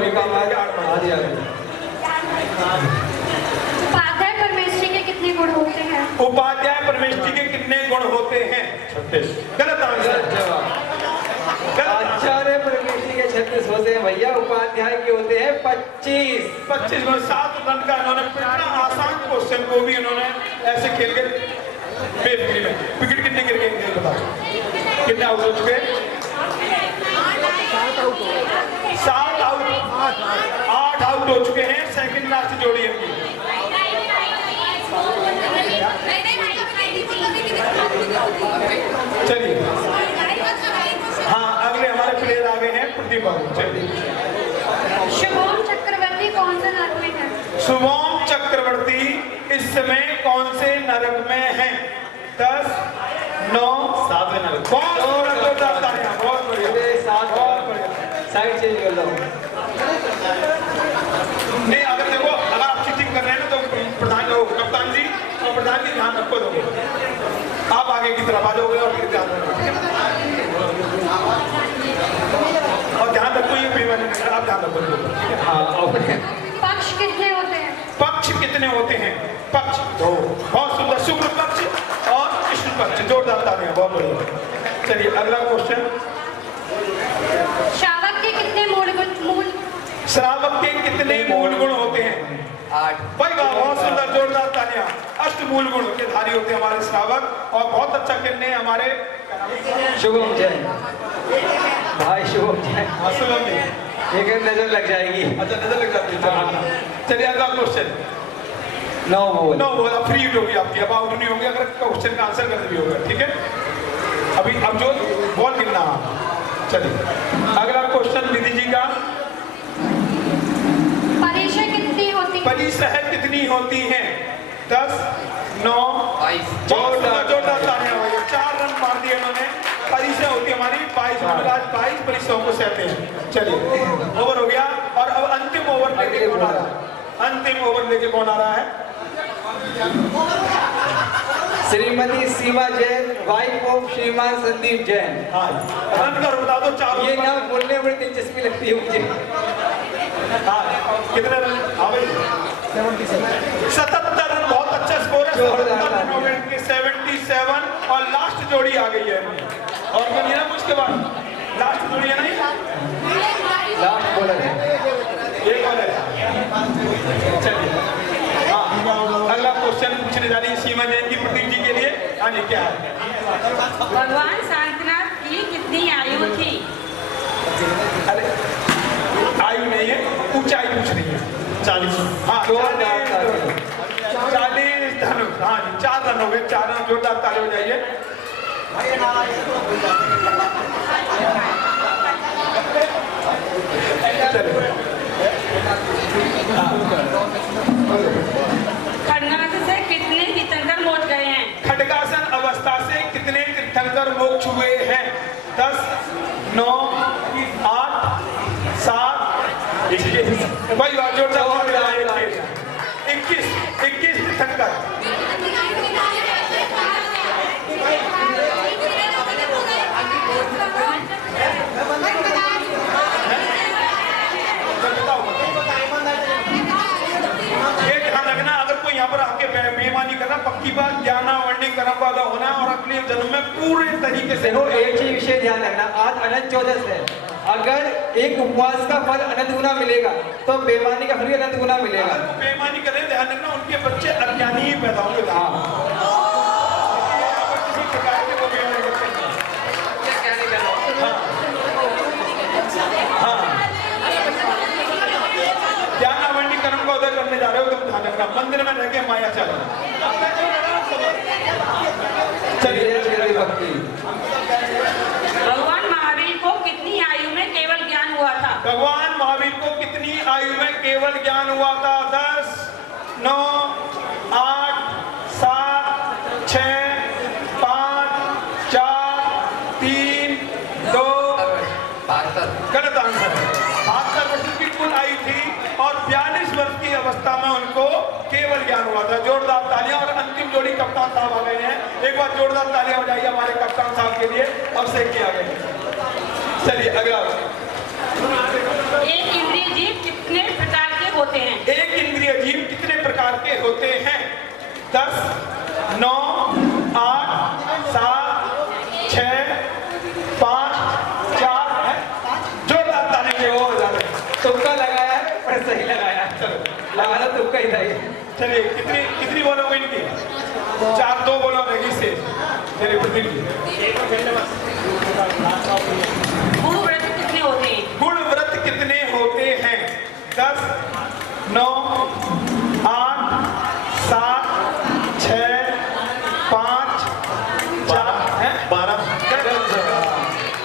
उपाध्याय परमेश्वरी के कितने गुण होते हैं? उपाध्याय परमेश्वरी के कितने गुण होते हैं? 36। गलत आंसर। आचार्य परमेश्वरी के 36 होते हैं भैया। उपाध्याय के होते हैं 25 गुण। 7 रन का इन्होंने इतना आसान क्वेश्चन को भी इन्होंने ऐसे खेल के बेफिक्री में। विकेट कितने गिर गए बताओ? कितने आउट हो चुके? 7 आउट। 8 आउट हो चुके हैं। सेकंड लास्ट जोड़ी है। चलिए हाँ अगले हमारे प्लेयर आ गए हैं प्रदीप बाबू। चलिए शुभम चक्रवर्ती कौन से नरक में है? शुभम चक्रवर्ती इस समय कौन से नरक में हैं? 10, 9, 7 नरक। बहुत बढ़िया। साइड चेंज कर लो। नहीं अगर देखो अगर आप चीटिंग कर रहे हैं ना तो कप्तान जी और प्रधान जी ध्यान रखो। दोगे आप आगे की तरफ आ जाओगे और फिर ध्यान रखो। और ध्यान रखो ये बेईमानी नहीं है, आप ध्यान रखो। पक्ष कितने होते हैं? पक्ष कितने होते हैं? पक्ष 2। बहुत सुंदर। शुक्र पक्ष और कृष्ण पक्ष। जोरदार तालियां। बहुत बढ़िया। चलिए अगला क्वेश्चन। श्रावक के कितने श्रावक के कितने मूल गुण होते हैं? 8। भाई बहुत सुंदर। जोरदार मूल गुण के धारी होते हैं हमारे श्रावक। और बहुत अच्छा खेलने हैं हमारे शुभम जैन, भाई शुभम जैन, शुभम जी। एक नजर लग जाएगी। अच्छा, नजर लग जाती है। चलिए अगला क्वेश्चन। 9 बॉल। 9 बॉल अब फ्री हिट होगी आपकी, अब आउट नहीं होगी अगर क्वेश्चन का आंसर करते भी होगा, ठीक है। अभी अब जो बॉल गिरना। चलिए अगला क्वेश्चन निधि जी का। परिचय कितनी होती है? परिसह कितनी होती हैं? 10, 9, 22। जोरदार तालियां हो गई। 4 रन मार दिए उन्होंने। परिसह होती है हमारी 22, आज 22 परिसहों को सहते हैं। चलिए ओवर हो गया और अब अंतिम ओवर लेके कौन आ रहा है? अंतिम ओवर लेके कौन आ रहा है? श्रीमती सीमा जैन, वाइफ ऑफ श्रीमान संदीप जैन। हाँ, रन कर बता दो। 4 ये नाम बोलने में बड़ी दिलचस्पी लगती है मुझे। हाँ, कितने रन? हाँ भाई 77 रन, बहुत अच्छा स्कोर है। 77 रन हो गए इनके, 77 और लास्ट जोड़ी आ गई है। और तो नहीं ना उसके बाद लास्ट जोड़ी है, नहीं लास्ट बॉलर है, एक और है। चलिए हाँ, अगला क्वेश्चन पूछने जा रही है सीमा जैन की प्रतीक जी के लिए। हाँ जी, क्या है? भगवान सांतनाथ की कितनी आयु थी? अरे आयु नहीं है, ऊंचाई पूछ रही है। 40। हाँ 40 धनुष। हाँ जी, 4 रन हो गए। 4 रन, जोरदार ताली हो जाइए। खड़गासन से कितने तीर्थंकर मोक्ष गए हैं? खड्गासन अवस्था से कितने तीर्थंकर मोक्ष हुए हैं? 10, 9, 8, 7, 21। भाई जोरदार 21 तीर्थंकर। यहाँ पर आके बेईमानी करना, पक्की बात, ज्ञानावंडी कर्म वाला होना और अगले जन्म में पूरे तरीके से। देखो एक ही विषय ध्यान रखना, आज अनंत चौदस है। अगर एक उपवास का फल अनंत गुना मिलेगा तो बेईमानी का फल भी अनंत गुना मिलेगा। अगर वो बेईमानी करें, ध्यान रखना उनके बच्चे अज्ञानी ही पैदा होंगे। किसी प्रकार के वो बेईमानी करते हैं। ज्ञानावंडी कर्म का उदय करने जा रहे हो, तुम ध्यान रखना मंदिर में रह के माया चल। चलिए भक्ति। भगवान महावीर को कितनी आयु में केवल ज्ञान हुआ था? भगवान महावीर को कितनी आयु में केवल ज्ञान हुआ था? 10, 9, 8, 7, 6, 5, 4, 3, 2। गलत आंसर। 72 वर्ष की कुल आयु थी और 42 वर्ष की अवस्था में उनको केवल ज्ञान हुआ था। जोरदार तालियां। और अंतिम जोड़ी कप्तान साहब आ गए हैं। एक बार जोरदार तालियां हो जाइए हमारे कप्तान साहब के लिए। अब से किया गया। चलिए अगला। एक इंद्रिय जीव कितने प्रकार के होते हैं? एक इंद्रिय जीव कितने प्रकार के होते हैं? 10, 9, 8, 7, 6, 5, 4। जोरदार तालियां हो जाए। तुक्का लगाया है पर सही लगाया। चलो लगाना तुक्का ही था। चलिए कितनी बॉल हो गई इनकी? 4, 2 बॉल रहेगी से। चलिए प्रदीप जी। गुण व्रत कितने होते हैं? गुण व्रत कितने होते हैं? 10, 9, 8, 7, 6, 5, 4, 12।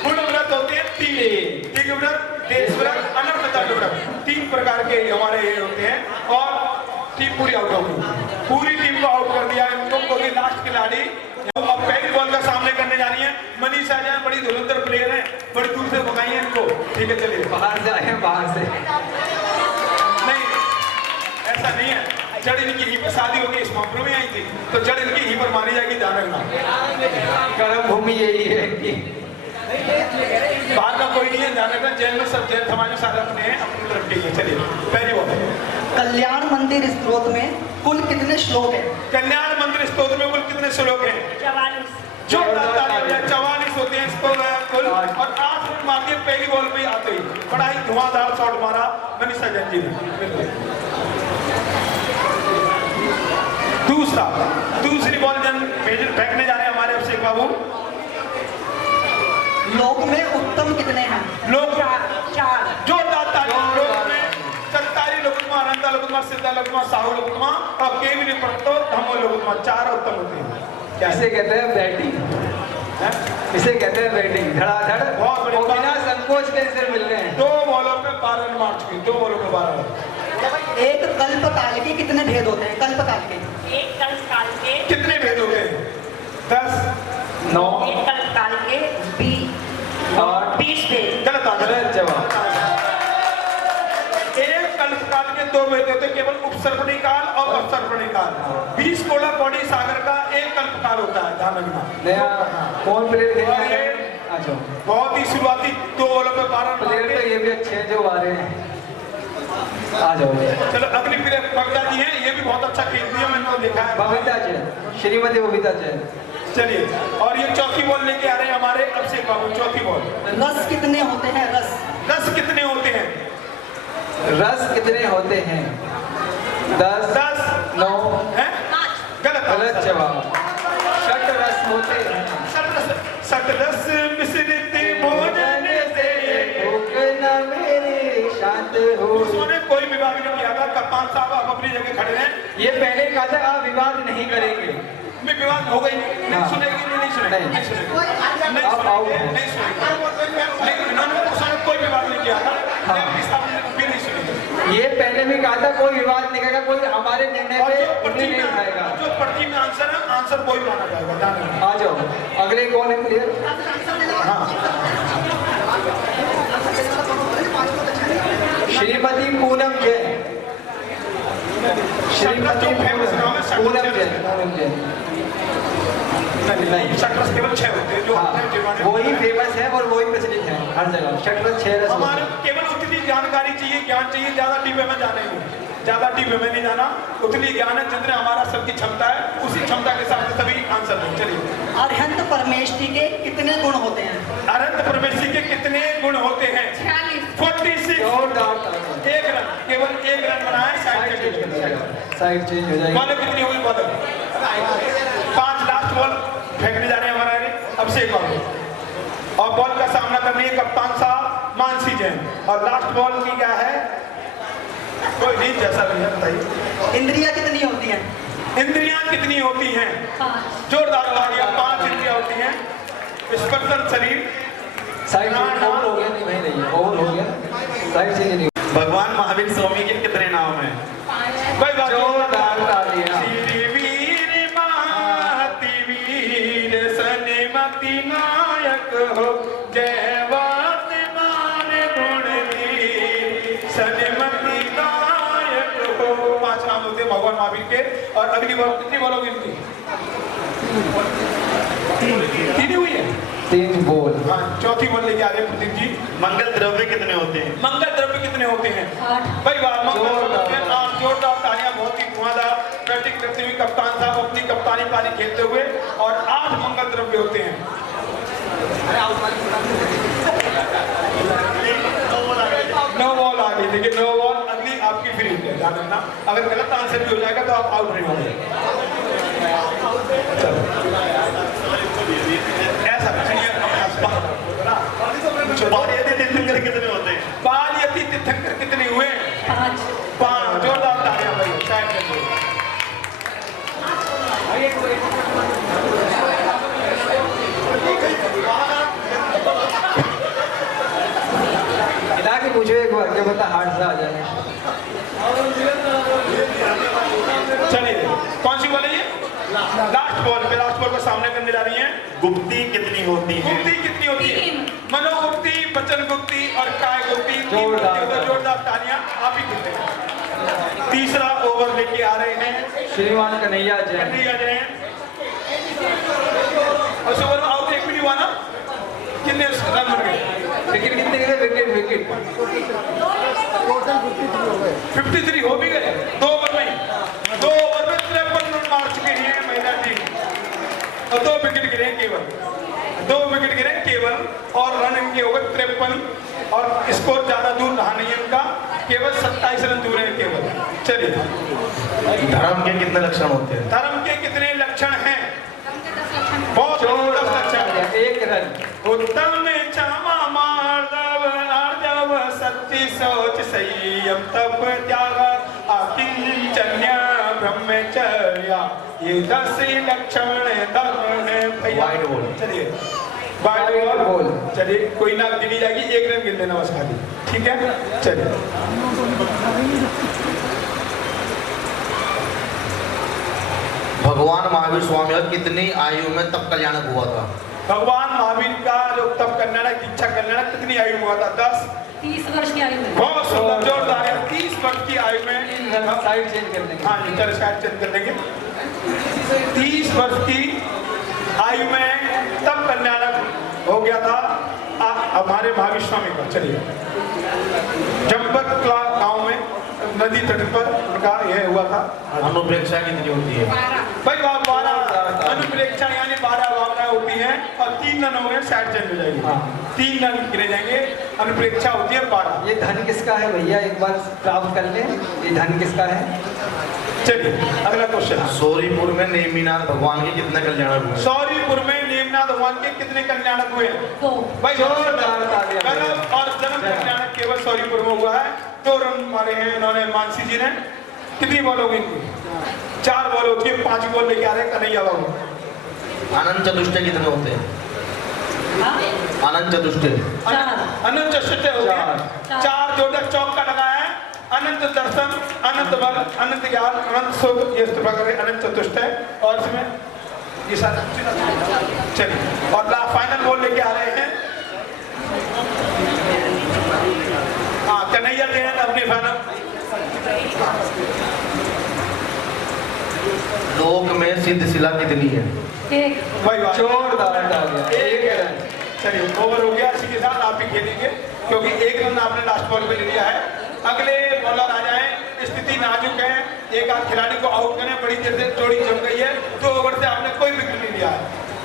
गुण व्रत होते हैं 3। दिग व्रत, देश व्रत, अनर्थ दंड व्रत। 3 प्रकार के हमारे ये होते हैं। और टीम पूरी आउट हो गई। पूरी टीम को आउट कर दिया इनको, क्योंकि लास्ट खिलाड़ी अब पहली बॉल का सामने करने जा रही है। मनीषा जैन बड़ी धुरंधर प्लेयर है, बड़ी दूर से भगाई है इनको। ठीक है चलिए। बाहर से आए हैं, बाहर से। नहीं ऐसा नहीं है। जड़ इनकी ही पर शादी होगी, इस मामले में आई थी तो जड़ इनकी ही पर मानी जाएगी, ध्यान रखना। कर्म भूमि यही है कि बाहर का कोई नहीं है, ध्यान रखना। जैन में सब जैन समाज में सारे अपने हैं, अपनी तरफ के ही। चलिए पहली बॉल। कल्याण मंदिर स्तोत्र में कुल कितने श्लोक हैं? कल्याण मंदिर स्तोत्र में कुल कितने श्लोक हैं? 44। जोरदार तालियां। 44 होते हैं इसको कुल। और 8 रन मार दिए पहली बॉल पे आते ही। बड़ा ही धुआंधार शॉट मारा मनीषा जैन जी ने। दूसरा दूसरी बॉल फेंकने जा रहे हैं हमारे अभिषेक बाबू। लोक में उत्तम कितने हैं? लोग जोरदार ताली। लोक में चत्तारी लोकुत्मा, अनंता लोकुत्मा, सिद्धा लोकुत्मा, साहू लोकुत्मा और केवली प्रतो धमो लोकुत्मा, 4 उत्तम होते हैं। इसे कहते हैं बैटिंग, इसे कहते हैं बैटिंग। धड़ाधड़ बहुत बड़ी और बिना संकोच के इसे मिल रहे हैं। 2 बॉलों पे 12 रन मार चुके, 2 बॉलों पे 12 रन। एक कल्पताल के कितने भेद होते हैं? कल्पताल के एक कल्पताल के कितने भेद हो गए? 10, 9, एक कल्पताल के 20 भेद। गलत आंसर। गलत जवाब। एक कल्पकाल के 2 भेद होते हैं, केवल उपसर्पणी काल और अपसर्पणी काल। 20 कोड़ा कौड़ी सागर का एक कल्पकाल होता है, ध्यान रखना। नया कौन प्लेयर खेल और रहे ये हैं? आ जाओ। बहुत ही शुरुआती 2 बॉलों पे 12 रन प्लेयर तो ये भी अच्छे हैं जो आ रहे हैं। आ जाओ। चलो अगली प्लेयर बबीता जी हैं, ये भी बहुत अच्छा खेलती है, मैंने देखा है। बबीता जैन, श्रीमती बबीता जैन। चलिए, और ये चौथी बॉल लेके आ रहे हैं हमारे अभिषेक बाबू। चौथी बॉल। रस कितने होते हैं? रस रस कितने होते हैं? रस कितने होते हैं? 10, 9 हैं? गलत गलत आंसर। जवाब। षट रस होते हैं। सट रस मिश्रित भोजन से भूख न मेरी शांत हो। उसने कोई विवाद नहीं किया था। कप्तान साहब आप अपनी जगह खड़े हैं। ये पहले कहा था आप विवाद नहीं करेंगे। में विवाद हो गई, नहीं सुनेगी, नहीं सुनेगी, नहीं। नहीं सुनेगी, नहीं आप आओ। सुनेगी, नहीं सुनेगी। लेकिन इन्होंने उसने कोई विवाद नहीं किया था, लेकिन इस साहब ने भी नहीं सुनेगी। ये पहले भी कहा था कोई विवाद नहीं करेगा, कोई हमारे निर्णय और पे जो पर्ची नहीं में उठाएगा। जो पर्ची में आंसर है, आंसर कोई माना जाएगा, ध्यान रखना। आ जाओ। अगले कौन है प्लेयर? श्रीमती पूनम जैन। श्रीमती पूनम जैन। नहीं, शटरस केवल 6 होते हैं जो हाँ, अपने जीवन में- वही फेमस है और वही प्रचलित है हर जगह। षटरस 6 रस हमारे केवल उतनी जानकारी चाहिए, ज्ञान चाहिए, ज्यादा डिब्बे में जाने को, ज्यादा डिब्बे में नहीं जाना। उतनी ज्ञान है जितने हमारा सबकी क्षमता है, उसी क्षमता के साथ सभी आंसर दें। चलिए, अरहंत परमेष्टि के कितने गुण होते हैं? अनंत परमेश्वरी के कितने गुण होते हैं? 46। जोरदार। 1 रन, केवल 1 रन बनाए, साइड चेंज कर दिया। साइड चेंज हो जाएगी। बॉल कितनी हुई? बॉल 5। लास्ट बॉल फेंकने जा रहे हैं हमारे अभिषेक बाबू, और बॉल का सामना करनी है कप्तान साहब मानसी जैन। और लास्ट बॉल की क्या है? कोई नहीं, जैसा भी है बताइए। इंद्रियां कितनी होती हैं? इंद्रियां कितनी होती हैं? जोरदार तालियां। 5 इंद्रियां होती हैं। स्पर्शन शरीर, साइड चेंज ओवर हो गया। नहीं भाई, नहीं ओवर हो गया। साइड चेंज नहीं। भगवान महावीर स्वामी के कितने नाम हैं? कोई बात नहीं। जोरदार तालियां। श्री वीर महति वीर सन्मति नायक हो, जयवात मान गुण वीर सन्मति नायक हो। 5 नाम होते हैं भगवान महावीर के। और अगली बार कितनी बोलोगे इनकी? 3 हुई है। 3 बॉल। हाँ, चौथी बॉल लेके आ रहे हैं प्रदीप जी। मंगल द्रव्य कितने होते हैं? मंगल द्रव्य कितने होते हैं? भाई वाह, मंगल द्रव्य नाम। जोरदार तालियां। बहुत ही धुआंधार बैटिंग करते हुए कप्तान साहब अपनी कप्तानी पारी खेलते हुए। और 8 मंगल द्रव्य होते हैं। 9 बॉल आ गई। देखिए 9 बॉल, अगली आपकी फ्री है, ध्यान रखना। अगर गलत आंसर भी हो जाएगा तो आप आउट नहीं होंगे। ऐसा पारियति तीर्थंकर कितने होते हैं? पारियति तीर्थंकर कितने हुए? 5। जोरदार तालियां भाई, साइड में दो। इला के पूछो एक बार, क्या पता हार्ट से आ जाए। चलिए, कौन सी बॉल है ये? लास्ट बॉल पे, लास्ट बॉल को सामने करने जा रही हैं। गुप्ती कितनी होती है? गुप्ती कितनी होती है? मनोगुप्ती, वचन गुप्ती और काय गुप्ती। जोरदार। जोरदार तालियां। आप ही खेलते हैं। तीसरा ओवर लेके आ रहे हैं श्रीमान कन्हैया जैन। कन्हैया जैन। और इस ओवर में आउट 1 भी नहीं हुआ ना? कितने रन बन गए? विकेट कितने गिरे? विकेट 53 हो भी गए 2 ओवर में। 2 ओवर में 53 रन मार चुके हैं महिला टीम। और 2 विकेट गिरे केवल। 2 विकेट गिरे केवल। और रन इनके हो गए 53। और स्कोर ज्यादा दूर रहा नहीं है उनका, केवल 27 रन दूर है केवल। चलिए, धर्म के कितने लक्षण होते हैं? धर्म के कितने लक्षण लक्षण हैं। बहुत 10 लक्षण। एक रन। उत्तम क्षमा मार्दव आर्जव सत्य सोच संयम तप त्याग अकिंचन्य ब्रह्मचर्या, ये 10 लक्षण धर्म है भैया। Wide ball. चलिए वाइड बॉल। चलिए कोई ना गिनी जाएगी, 1 रन गिन लेना बस खाली, ठीक है। चलिए भगवान महावीर स्वामी का कितनी आयु में तप कल्याणक हुआ था? भगवान महावीर का जो तप कल्याणक दीक्षा कल्याणक कितनी आयु में हुआ था? 10 30 वर्ष की आयु में। बहुत सुंदर, जोरदार है। 30 वर्ष की आयु में। साइड चेंज कर देंगे। हाँ जी, चलो साइड चेंज कर देंगे। 30 वर्ष की आयु में तब कल्याणक हो गया था हमारे महावीर स्वामी का। चलिए जम्बकला गांव में नदी तट पर उनका यह हुआ था। अनुप्रेक्षा कितनी होती है? भाई 12 अनुप्रेक्षा यानी 12 भावनाएं होती हैं और 3 रन हो गए, साइड चेंज हो जाएगी। 3 रन गिने जाएंगे, अनुप्रेक्षा होती है 12। ये धन किसका है भैया, एक बार प्राप्त कर लें, ये धन किसका है? चलिए अगला क्वेश्चन। सौरीपुर में नेमिनाथ भगवान के कितने कल्याणक हुए? सौरीपुर में नेमिनाथ भगवान के कितने कल्याणक हुए? भाई गर्भ और जन्म कल्याणक केवल सौरीपुर में हुआ है। 2 रन मारे हैं इन्होंने, मानसी जी ने। कितनी बॉल होगी इनकी? 4 बॉल होती है, 5 बॉल लेके आ रहे हैं कन्हैया बाबू। अनंत चतुष्टय कितने होते हैं? अनंत चतुष्टय अनंत चतुष्टय हो गए। 4 जोड़क चौक का लगाया है। अनंत दर्शन, अनंत बल, अनंत ज्ञान, अनंत सुख, ये प्रकार अनंत चतुष्टय। और इसमें ये सारा चलिए और फाइनल बॉल लेके आ रहे हैं। हाँ कन्हैया दे अपनी फाइनल। लोक में सिद्ध शिला कितनी है? भाई जोरदार डाल दिया। 1 रन। चलिए ओवर हो गया। इसी के साथ आप भी खेलेंगे क्योंकि 1 रन आपने लास्ट बॉल पे ले लिया है। अगले बॉलर आ जाए। स्थिति नाजुक है, एक आध खिलाड़ी को आउट करें। बड़ी देर से जोड़ी जम गई है। 2 ओवर से आपने कोई विकेट नहीं लिया है।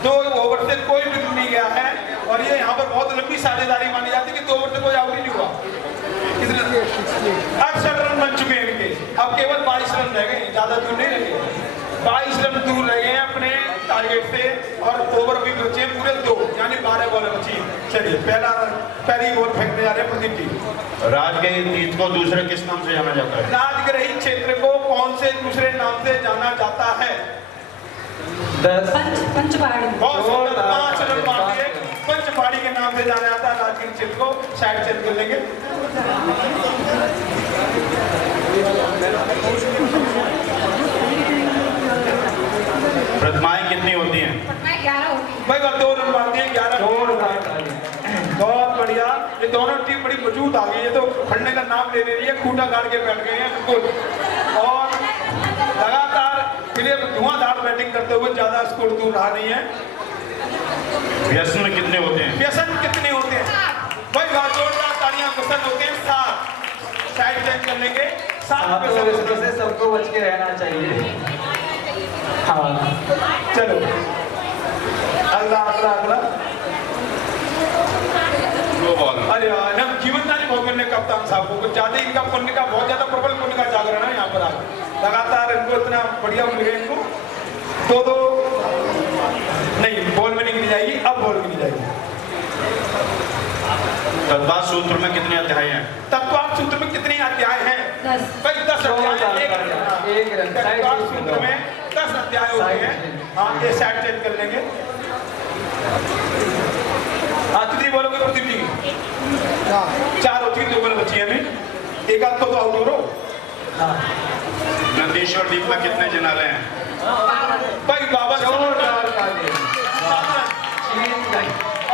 2 ओवर से कोई विकेट नहीं गया है और ये यहाँ पर बहुत लंबी साझेदारी मानी जाती है कि 2 ओवर से कोई आउट ही नहीं हुआ। 68 रन बन चुके हैं इनके। अब केवल 22 रन रह गए, ज्यादा दूर नहीं रह गए। 22 रन दूर रह गए हैं अपने टारगेट से और ओवर भी बचे पूरे 2, यानी 12 बॉल बची। चलिए पहली बॉल फेंकने जा रहे हैं प्रदीप जी। राजगीर तीर्थ को दूसरे किस नाम से जाना जाता है? राजगिरी क्षेत्र को कौन से दूसरे नाम से जाना जाता है? 10 पंचपहाड़ी। बहुत सुंदर, 5 रन मार दिए। पंचपहाड़ी के नाम से जाना जाता है राजगीर क्षेत्र को। साइड चेंज कर लेंगे। प्रतिमाएं कितनी होती हैं? 11 होती है। भाई 2 रन मार दिए, 11 बहुत बढ़िया। ये दोनों टीम बड़ी मजबूत आ गई है, तो खड़ने का नाम ले रही है। खूंटा गाड़ के बैठ गए हैं बिल्कुल और लगातार फिर धुआंधार बैटिंग करते हुए ज्यादा स्कोर दूर रहा नहीं है। व्यसन कितने होते हैं? व्यसन कितने होते हैं? भाई जोरदार तालियां। व्यसन होते हैं 7। साइड चेंज कर लेंगे। 7 व्यसन से सबको बच के रहना चाहिए। हाँ चलो अगला अरे हम जीवनदानी भवन ने कप्तान साहब को ज्यादा इनका पुण्य का बहुत ज्यादा प्रबल पुण्य का जागरण है यहाँ पर। आप लगातार इनको इतना बढ़िया मिल गया इनको। 2 नहीं बॉल में नहीं गिनी जाएगी, अब बॉल गिनी जाएगी। तत्वात सूत्र में कितने अध्याय हैं? तत्वात सूत्र में कितने अध्याय हैं? 10। भाई 10 अध्याय। 1 रन। तत्वात सूत्र में 10 अध्याय होते हैं। हाँ ये साइड चेंज कर लेंगे। कितनी बॉल हो गई प्रदीप जी? 4 होती है, 2 बॉल बची है अभी। एक आध तो आउट हो रहा। नंदीश्वर द्वीप में कितने जनाले हैं? भाई बाबा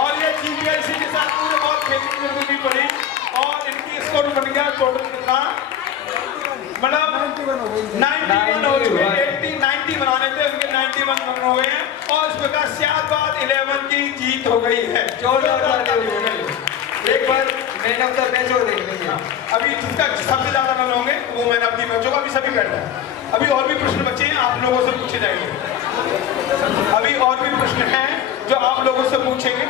और ये जीत गया। इसी के साथ पूरे बॉल खेलने में भी पड़ी और इनकी स्कोर बन गया टोटल कितना? मतलब 91 हो चुके हैं। 90 बनाने थे उनके, 91 रन हो गए हैं और इस प्रकार सियाबाद 11 की जीत हो गई है। एक बार मैन ऑफ द मैच हो देखेंगे। अभी जिसका सबसे ज्यादा रन होंगे वो मैन ऑफ द मैच होगा। अभी सभी बैठ रहे हैं। अभी और भी प्रश्न बचे हैं, आप लोगों से पूछे जाएंगे। अभी और भी प्रश्न हैं जो आप लोगों से पूछेंगे।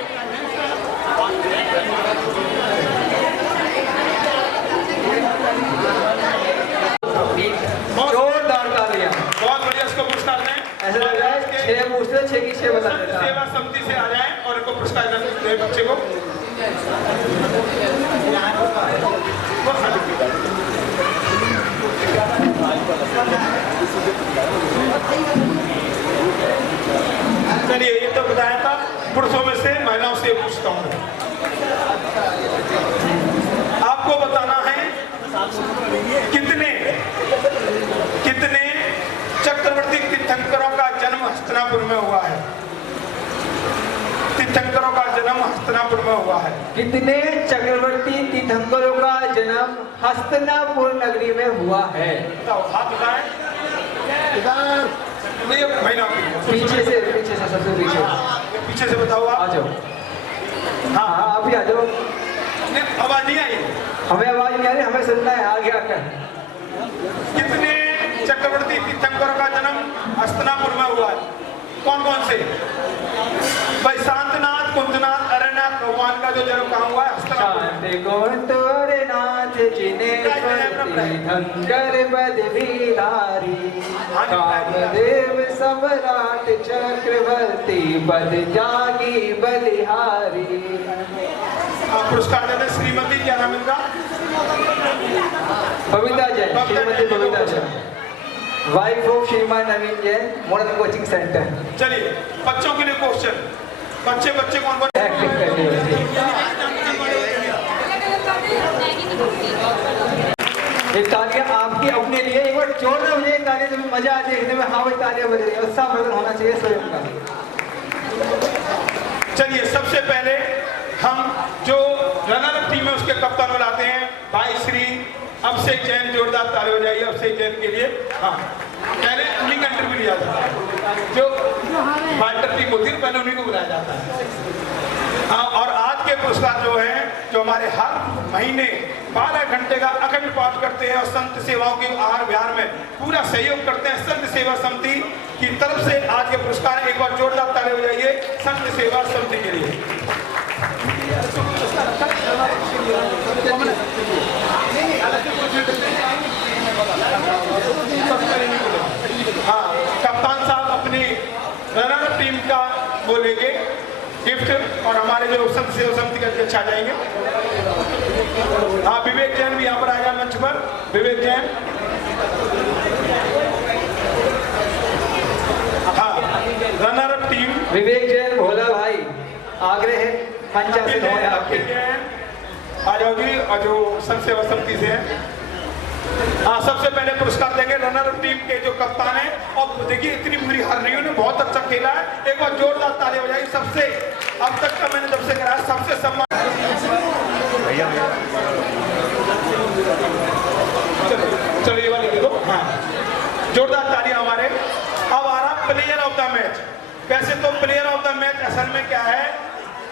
जोरदार तालियां। बहुत बढ़िया। इसको पुरस्कार दें। ऐसा लग रहा है 6 पूछते 6 की 6 बता संत देता। सेवा समिति से आ जाए और इनको पुरस्कार दें बच्चे को। चलिए, ये तो बताया था। पुरुषों में से महिलाओं से पूछता हूँ, आपको बताना है कितने चक्रवर्ती तीर्थंकरों का जन्म हस्तिनापुर में हुआ है? तीर्थंकरों का जन्म हस्तिनापुर में हुआ है। कितने चक्रवर्ती तीर्थंकरों का जन्म हस्तिनापुर नगरी में हुआ है? बताओ, हाथ उठाएं। ये महिला पीछे से सबसे पीछे से बताओ आ आप। जाओ। हाँ आप ही आ जाओ। आवाज नहीं आई? हमें आवाज नहीं आ रही, हमें सुनना है आगे आकर। कितने चक्रवर्ती तीर्थंकरों का जन्म हस्तिनापुर में हुआ है? कौन कौन से? भाई शांतनाथ, कुंजनाथ, अरनाथ भगवान का जो जन्म कहाँ हुआ है? शांत जिन्हें तीर्थंकर बदवीधारी, कामदेव सम्राट चक्रवर्ती बद जागी बलिहारी। पुरस्कार देते श्रीमती, क्या नाम इनका? बबीता जैन, श्रीमती बबीता जैन, वाइफ ऑफ श्रीमान नवीन जैन, मॉडर्न कोचिंग सेंटर। चलिए, बच्चों के लिए क्वेश्चन। बच्चे कौन कौन एक्टिंग करनी होती है। एक तालियां आपकी अपने लिए, एक बार जोरदार हो जाए तालियां, तुम्हें मजा आ देखने में। हाँ भाई तालियां बज रही है, उत्साह वर्धन होना चाहिए स्वयं का। चलिए, सबसे पहले हम जो रनर टीम है उसके कप्तान बुलाते हैं, भाई श्री अभिषेक जैन। जोरदार ताली हो जाइए अभिषेक जैन के लिए। हाँ, पहले उन्हीं का इंटरव्यू लिया जाता है। जो फाइटर टीम होती है पहले उन्हीं को बुलाया जाता है। हाँ, और आज के पुरस्कार जो है, जो हमारे हर महीने 12 घंटे का अखंड पाठ करते हैं और संत सेवाओं के आहार विहार में पूरा सहयोग करते हैं, संत सेवा समिति की तरफ से आज के पुरस्कार। एक बार जोरदार ताली हो जाइए संत सेवा समिति के लिए। हाँ, कप्तान साहब अपनी रनर टीम का बोलेंगे गिफ्ट, और हमारे जो संत सेवा समिति के अध्यक्ष आ जाएंगे। हाँ, विवेक जैन भी यहाँ पर आएगा मंच पर। विवेक जैन। हाँ, रनर टीम विवेक जैन, भोला भाई आग्रह है पंचायत आ जाओगी, और जो संत सेवा समिति से है। हाँ, सबसे पहले पुरस्कार देंगे रनर टीम के जो कप्तान है। और देखिए, इतनी बुरी हार नहीं, उन्होंने बहुत अच्छा खेला है। एक बार जोरदार ताली हो जाएगी। सबसे अब तक का मैंने जब से कराया सबसे सम्मान। चलो ये वाली दे दो। हाँ, जोरदार ताली हमारे। अब आ रहा प्लेयर ऑफ द मैच। वैसे तो प्लेयर ऑफ द मैच असल में क्या है,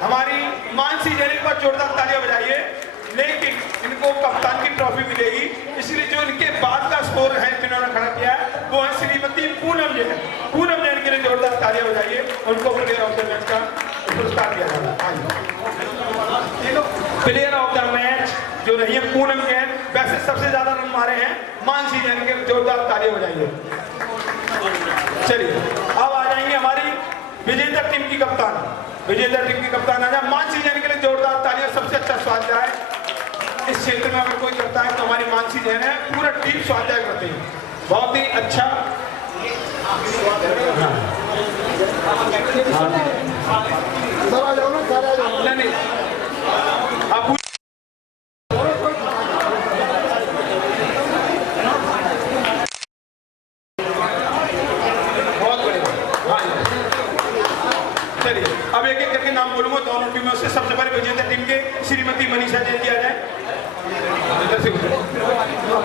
हमारी मानसी जैन पर जोरदार तालियां बजाइए। लेकिन इनको कप्तान की ट्रॉफी मिलेगी, इसलिए जो इनके बाद का स्कोर है जिन्होंने खड़ा किया है वो है श्रीमती पूनम जैन। पूनम जैन के लिए जोरदार तालियां बजाइए, उनको प्लेयर ऑफ द मैच का पुरस्कार दिया जाएगा। प्लेयर ऑफ द मैच जो रही है पूनम जैन, वैसे सबसे ज्यादा रन मारे हैं मानसी जैन के, जोरदार तालियां बजाइए। चलिए, अब आ जाएंगे हमारी विजेता टीम की कप्तान। विजेता टीम की कप्तान आ जाए मानसी जैन के लिए जोरदार तालियां। सबसे अच्छा स्वाध्याय इस क्षेत्र में अगर कोई करता है तो हमारी मानसी जैन है। पूरा टीम स्वाध्याय करते हैं, बहुत ही अच्छा। नहीं, आप बहुत बढ़िया। चलिए, अब एक एक करके नाम बोलूंगा दोनों टीमों से। सबसे पहले विजेता टीम के श्रीमती मनीषा जैन जी आ जाए।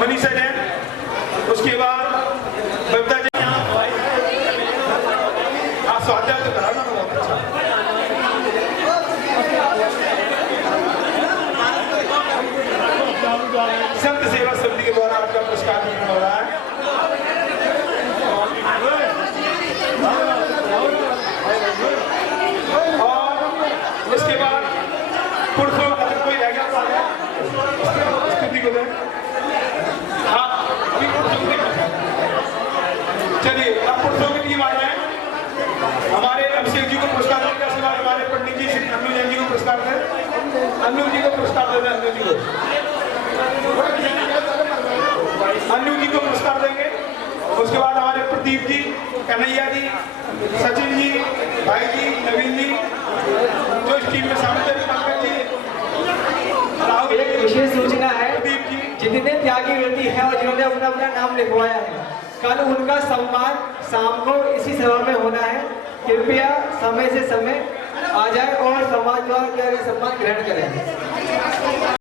मनीषा जैन, उसके बाद बबीता जैन। हाँ, स्वाध्याय तो करा ना, बहुत अच्छा। संत सेवा समिति के द्वारा आपका पुरस्कार हो रहा है। और इसके बाद पुरुषों अगर कोई रह गया तो आ जाए, स्थिति को दें। हाँ, पुरस्कार दें। अन्नू जी को पुरस्कार दे दें। अन्नू जी को पुरस्कार देंगे। उसके बाद हमारे प्रदीप जी, कन्हैया जी, सचिन जी, भाई जी, नवीन जी जो इस टीम में शामिल थे, पंकज जी, राहुल। एक विशेष सूचना है, प्रदीप जी, जितने त्यागी व्यक्ति हैं और जिन्होंने अपना अपना नाम लिखवाया है, कल उनका सम्मान शाम को इसी सभा में होना है। कृपया समय से समय आ जाए और समाज द्वारा सम्मान ग्रहण करें।